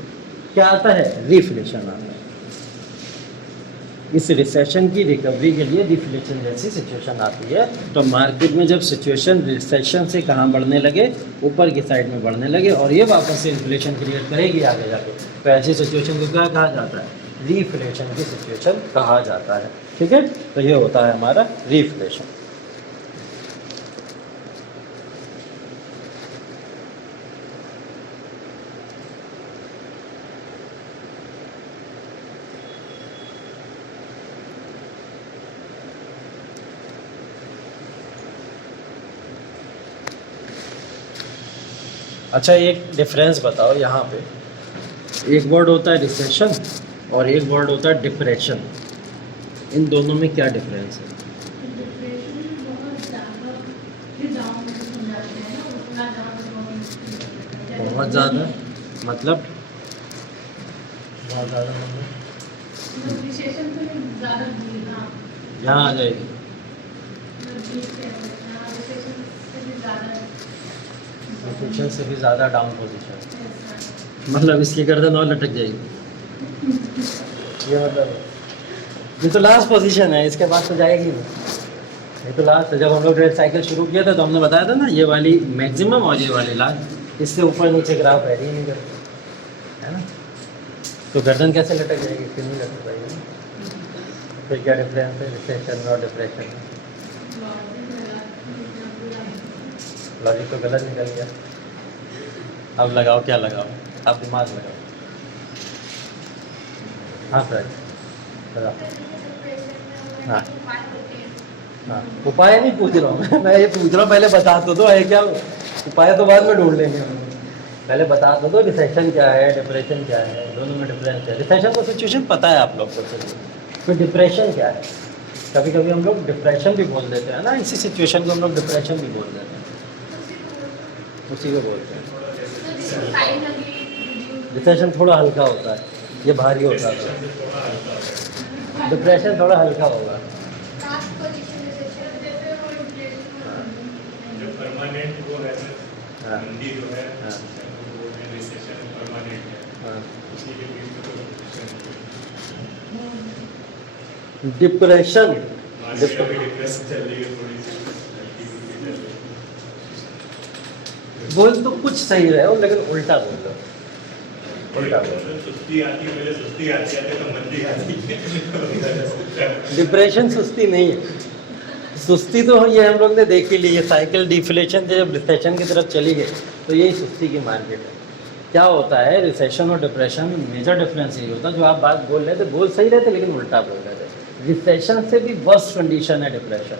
क्या आता है, रिफ्लेशन आता है। इस रिसेशन की रिकवरी के लिए डिफ्लेशन जैसी सिचुएशन आती है। तो मार्केट में जब सिचुएशन रिसेशन से कहाँ बढ़ने लगे, ऊपर की साइड में बढ़ने लगे और ये वापस से इन्फ्लेशन क्रिएट करेगी आगे जाके, तो ऐसी सिचुएशन को क्या कहा जाता है, रिफ्लेशन की सिचुएशन कहा जाता है। ठीक है, तो ये होता है हमारा रिफ्लेशन। अच्छा, एक डिफरेंस बताओ यहाँ पे, एक वर्ड होता है रिसेशन और एक वर्ड होता है डिप्रेशन, इन दोनों में क्या डिफरेंस है? बहुत ज़्यादा मतलब बहुत ज़्यादा यहाँ आ जाएगी, पोजीशन से भी ज़्यादा डाउन पोजीशन, मतलब इसकी गर्दन और लटक जाएगी। ये मतलब ये तो लास्ट पोजीशन है, इसके बाद तो जाएगी नहीं। ये तो लास्ट है। जब हम लोग रेड साइकिल शुरू किया था तो हमने बताया था ना, ये वाली मैक्सिमम और ये वाली लास्ट, इससे ऊपर नीचे ग्राफ है ही नहीं करती, है ना। तो गर्दन कैसे लटक जाएगी, क्यों नहीं लटक पाएगी। फिर क्या डिफरेंस है रिसेशन और डिप्रेशन? लॉजिक तो गलत निकल गया। अब लगाओ, क्या लगाओ, आप दिमाग लगाओ। हाँ सर, लगाओ। हाँ हाँ, उपाय नहीं पूछ रहा हूँ मैं ये पूछ रहा हूँ पहले बता तो दो है क्या, उपाय तो बाद में ढूंढ लेंगे हम। पहले बता तो दो रिसेशन क्या है, डिप्रेशन क्या है, दोनों में डिफरेंस है। रिसेशन को सिचुएशन पता है आप लोग को, फिर डिप्रेशन क्या है। कभी कभी हम लोग डिप्रेशन भी बोल देते हैं ना, इसी सिचुएशन को हम लोग डिप्रेशन भी बोल देते हैं, उसी को बोलते हैं। डिप्रेशन थोड़ा हल्का होता है, ये भारी होता है। डिप्रेशन थोड़ा हल्का होगा। जो परमानेंट वो है हाँ। मंदी जो है हाँ। वो रिसेशन परमानेंट है, हाँ। उसी के बीच में तो डिप्रेशन मार्केट अभी डिप्रेशन चल रही है, थोड़ी सी हल्की फुल्की चल रही है। बोल तो कुछ सही रहे हो लेकिन उल्टा बोल रहे हो, उल्टा बोल रहे हो। सुस्ती आती है, मुझे सुस्ती आती है तो मंदी आती है। डिप्रेशन सुस्ती नहीं है, सुस्ती तो ये हम लोग ने देख ही ली है। साइकिल डिफ्लेशन से जब रिसेशन की तरफ चली गई तो यही सुस्ती की मार्केट है। क्या होता है रिसेशन और डिप्रेशन में मेजर डिफरेंस यही होता है, जो आप बात बोल रहे थे बोल सही रहे थे लेकिन उल्टा बोल रहे थे। रिसेशन से भी वर्स्ट कंडीशन है डिप्रेशन,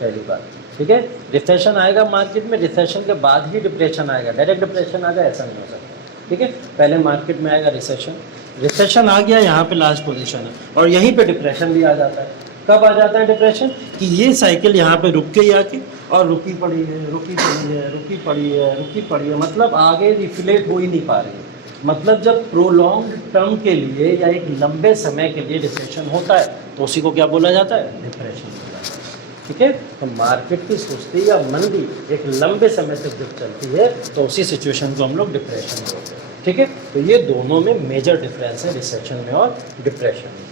पहली बात। ठीक है, रिसेशन आएगा मार्केट में, रिसेशन के बाद ही डिप्रेशन आएगा, डायरेक्ट डिप्रेशन आएगा ऐसा नहीं हो सकता। ठीक है, पहले मार्केट में आएगा रिसेशन, रिसेशन आ गया, यहाँ पे लास्ट पोजीशन है और यहीं पे डिप्रेशन भी आ जाता है। कब आ जाता है डिप्रेशन, कि ये साइकिल यहाँ पे रुक गई आके और रुकी पड़ी है, रुकी पड़ी है, रुकी पड़ी है, रुकी पड़ी है, मतलब आगे रिफ्लेट हो ही नहीं पा रही है। मतलब जब प्रोलॉन्ग टर्म के लिए या एक लंबे समय के लिए डिप्रेशन होता है तो उसी को क्या बोला जाता है, डिप्रेशन बोला जाता है। ठीक है, तो मार्केट की सुस्ती या मंदी एक लंबे समय तक जब चलती है तो उसी सिचुएशन को हम लोग डिप्रेशन बोलते हैं। ठीक है, तो ये दोनों में मेजर डिफरेंस है, रिसेशन में और डिप्रेशन में।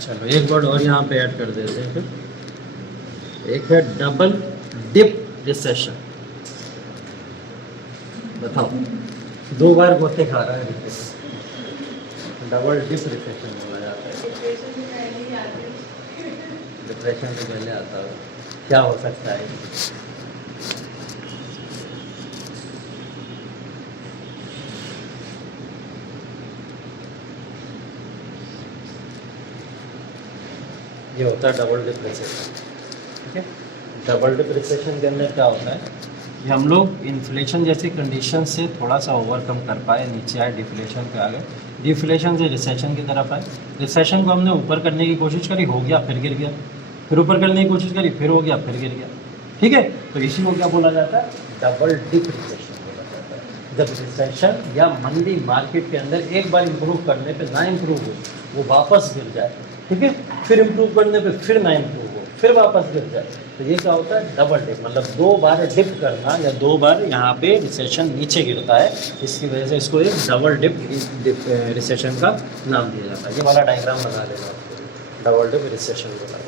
चलो एक वर्ड और यहाँ पे ऐड कर देते हैं फिर, एक है डबल डिप रिसेशन। बताओ, दो बार गोते खा रहा है रिसेशन, डबल डिप रिसेशन बोला जाता है। डिप्रेशन से पहले आता है, क्या हो सकता है? ये होता है डबल डिप रिसेशन, ठीक है। डबल डिप रिसेशन के अंदर क्या होता है कि हम लोग इन्फ्लेशन जैसी कंडीशन से थोड़ा सा ओवरकम कर पाए, नीचे आए, डिफ्लेशन पे आ गए, डिफ्लेशन से रिसेशन की तरफ आए, रिसेशन को हमने ऊपर करने की कोशिश करी, हो गया, फिर गिर गया, फिर ऊपर करने की कोशिश करी, फिर हो गया, फिर गिर गया, ठीक है। तो इसी को क्या बोला जाता है, डबल डिप रिसेशन बोला जाता है। जब रिसेशन या मंदी मार्केट के अंदर एक बार इम्प्रूव करने पे ना इम्प्रूव हो, वो वापस गिर जाए, ठीक है, फिर इम्प्रूव करने पे फिर ना इम्प्रूव हो, फिर वापस गिर जाए, तो ये क्या होता है, डबल डिप, मतलब 2 बार डिप करना या 2 बार यहाँ पे रिसेशन नीचे गिरता है, इसकी वजह से इसको एक डबल डिप रिसेशन का नाम दिया जाता है। ये वाला डायग्राम बना लेना, डबल डिप रिसेशन बोला जाता है।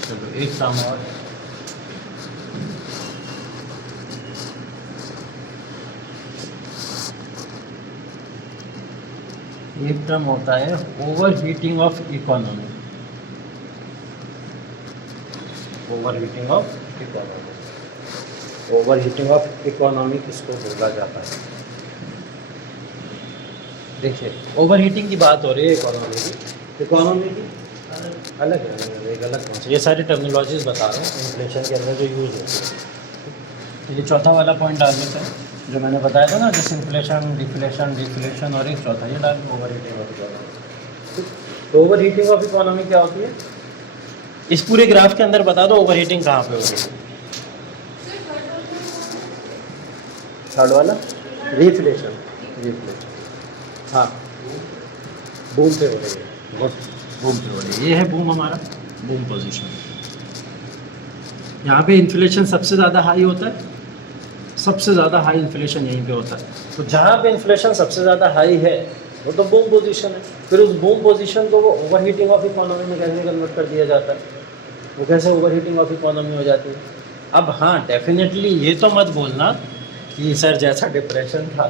चलो एक काम और, एक टर्म होता है over heating of economy, over heating of economy, over heating of economy किसको बोला जाता है। देखिए ओवर हीटिंग की बात हो रही है इकोनॉमी की, इकोनॉमी की अलग है, एक अलग कौन सा, ये सारी टर्मिनोलॉजीज बता रहे हैं इन्फ्लेशन के अंदर जो यूज़ होती है। ये चौथा वाला पॉइंट डाल देते हैं जो मैंने बताया था ना, जैसे इन्फ्लेशन, डिफ्लेशन, डिफ्लेशन और एक चौथा ये डाल ओवर हीटिंग ऑफ इकोनॉमी। तो ओवर हीटिंग ऑफ इकोनॉमी क्या होती है, इस पूरे ग्राफ के अंदर बता दो ओवर हीटिंग कहाँ पे हो रही है। थर्ड वाला रिफ्लेशन, रिफ्लेशन, हाँ बूम पे हो रही है, गुड, बूम पे हो रही है, ये है बूम, हमारा बूम पोजीशन। यहाँ पे इन्फ्लेशन सबसे ज़्यादा हाई होता है, सबसे ज़्यादा हाई इन्फ्लेशन यहीं पे होता है। तो जहाँ पे इन्फ्लेशन सबसे ज़्यादा हाई है वो तो बूम पोजीशन है, फिर उस बूम पोजीशन को वो ओवर हीटिंग ऑफ इकोनॉमी में कैसे कन्वर्ट कर दिया जाता है, वो कैसे ओवर हीटिंग ऑफ इकोनॉमी हो जाती है। अब हाँ डेफिनेटली ये तो मत बोलना कि सर जैसा डिप्रेशन था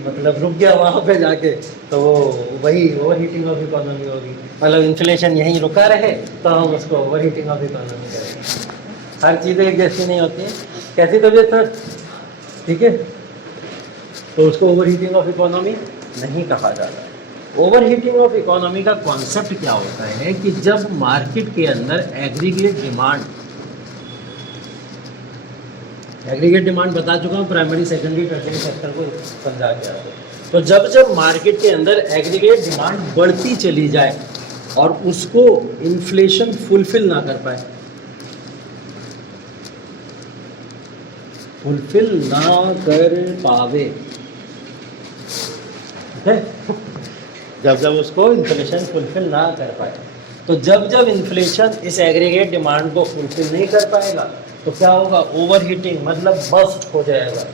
मतलब रुक गया वहाँ पे जाके तो वही ओवर हीटिंग ऑफ इकोनॉमी होगी, मतलब इन्फ्लेशन यहीं रुका रहे तो हम उसको ओवर हीटिंग ऑफ इकोनॉमी करेंगे। हर चीज़ें एक जैसी नहीं होती हैं, कैसी तबीयत सर, ठीक है, तो उसको ओवर हीटिंग ऑफ इकोनॉमी नहीं कहा जाता। ओवर हीटिंग ऑफ इकोनॉमी का कॉन्सेप्ट क्या होता है कि जब मार्केट के अंदर एग्रीगेट डिमांड बता चुका हूँ, प्राइमरी सेकेंडरी टर्शियरी सेक्टर को समझा के आपको। तो जब मार्केट के अंदर एग्रीगेट डिमांड बढ़ती चली जाए और उसको इन्फ्लेशन फुलफिल ना कर पाए, फुलफिल ना कर पावे, जब उसको इन्फ्लेशन फुलफिल ना कर पाए, तो जब इन्फ्लेशन इस एग्रीगेट डिमांड को फुलफिल नहीं कर पाएगा तो क्या होगा, ओवर हीटिंग मतलब बस्ट हो जाएगा,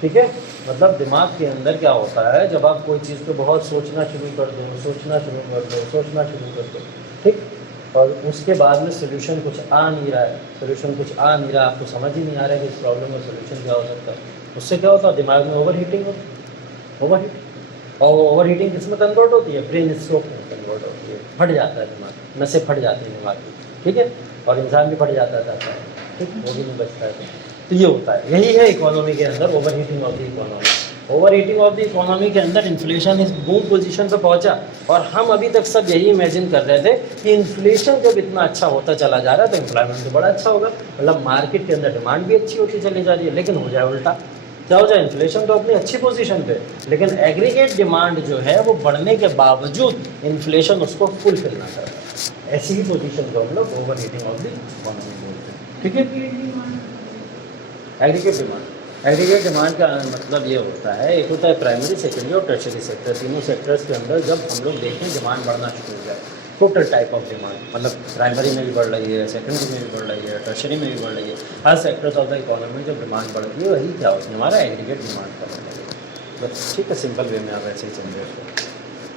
ठीक है। मतलब दिमाग के अंदर क्या होता है, जब आप कोई चीज़ पे बहुत सोचना शुरू कर दो, ठीक, और उसके बाद में सोल्यूशन कुछ आ नहीं रहा, आपको समझ ही नहीं आ रहा है कि इस प्रॉब्लम का सोल्यूशन क्या हो सकता है, उससे क्या होता है, दिमाग में ओवर हीटिंग होती, और ओवर हीटिंग किस में कन्वर्ट होती है, ब्रेन स्ट्रोक में कन्वर्ट होती है, फट जाता है दिमाग, नसें फट जाती है दिमाग की, ठीक है, और इंसान भी फट जाता है, ठीक, वो भी नहीं बचता है। तो ये होता है, यही है इकोनॉमी के अंदर over heating of the economy. Over heating of the economy के अंदर इन्फ्लेशन इस बूम पोजीशन पे पहुंचा और हम अभी तक सब यही इमेजिन कर रहे थे कि इन्फ्लेशन जब इतना अच्छा होता चला जा रहा है तो एम्प्लॉयमेंट तो बड़ा अच्छा होगा, मतलब मार्केट के अंदर डिमांड भी अच्छी होती चली जा रही है, लेकिन हो जाए उल्टा, क्या हो जाए, इन्फ्लेशन तो अपनी अच्छी पोजीशन पे, लेकिन एग्रीगेट डिमांड जो है वो बढ़ने के बावजूद इन्फ्लेशन उसको फुलफिल ना कर पाए, ऐसी ही पोजीशन को हम लोग over heating of the economy बोलते हैं, ठीक है। एग्रीगेट डिमांड का मतलब ये होता है, एक होता है प्राइमरी, सेकेंडरी और टर्शियरी सेक्टर, तीनों सेक्टर्स के अंदर जब हम लोग देखें डिमांड बढ़ना शुरू हो जाए, टोटल टाइप ऑफ डिमांड, मतलब प्राइमरी में भी बढ़ रही है, सेकेंडरी में भी बढ़ रही है, टर्शियरी में भी बढ़ रही है, हर सेक्टर्स ऑफ द इकोनॉमी जब डिमांड बढ़ती है वही क्या होती है, हमारा एग्रीगेट डिमांड का बढ़ रही है, बस ठीक है, सिंपल वे में आप ऐसे ही समझे उसको,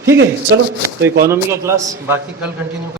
ठीक है। चलो तो इकोनॉमी का क्लास बाकी कल कंटिन्यू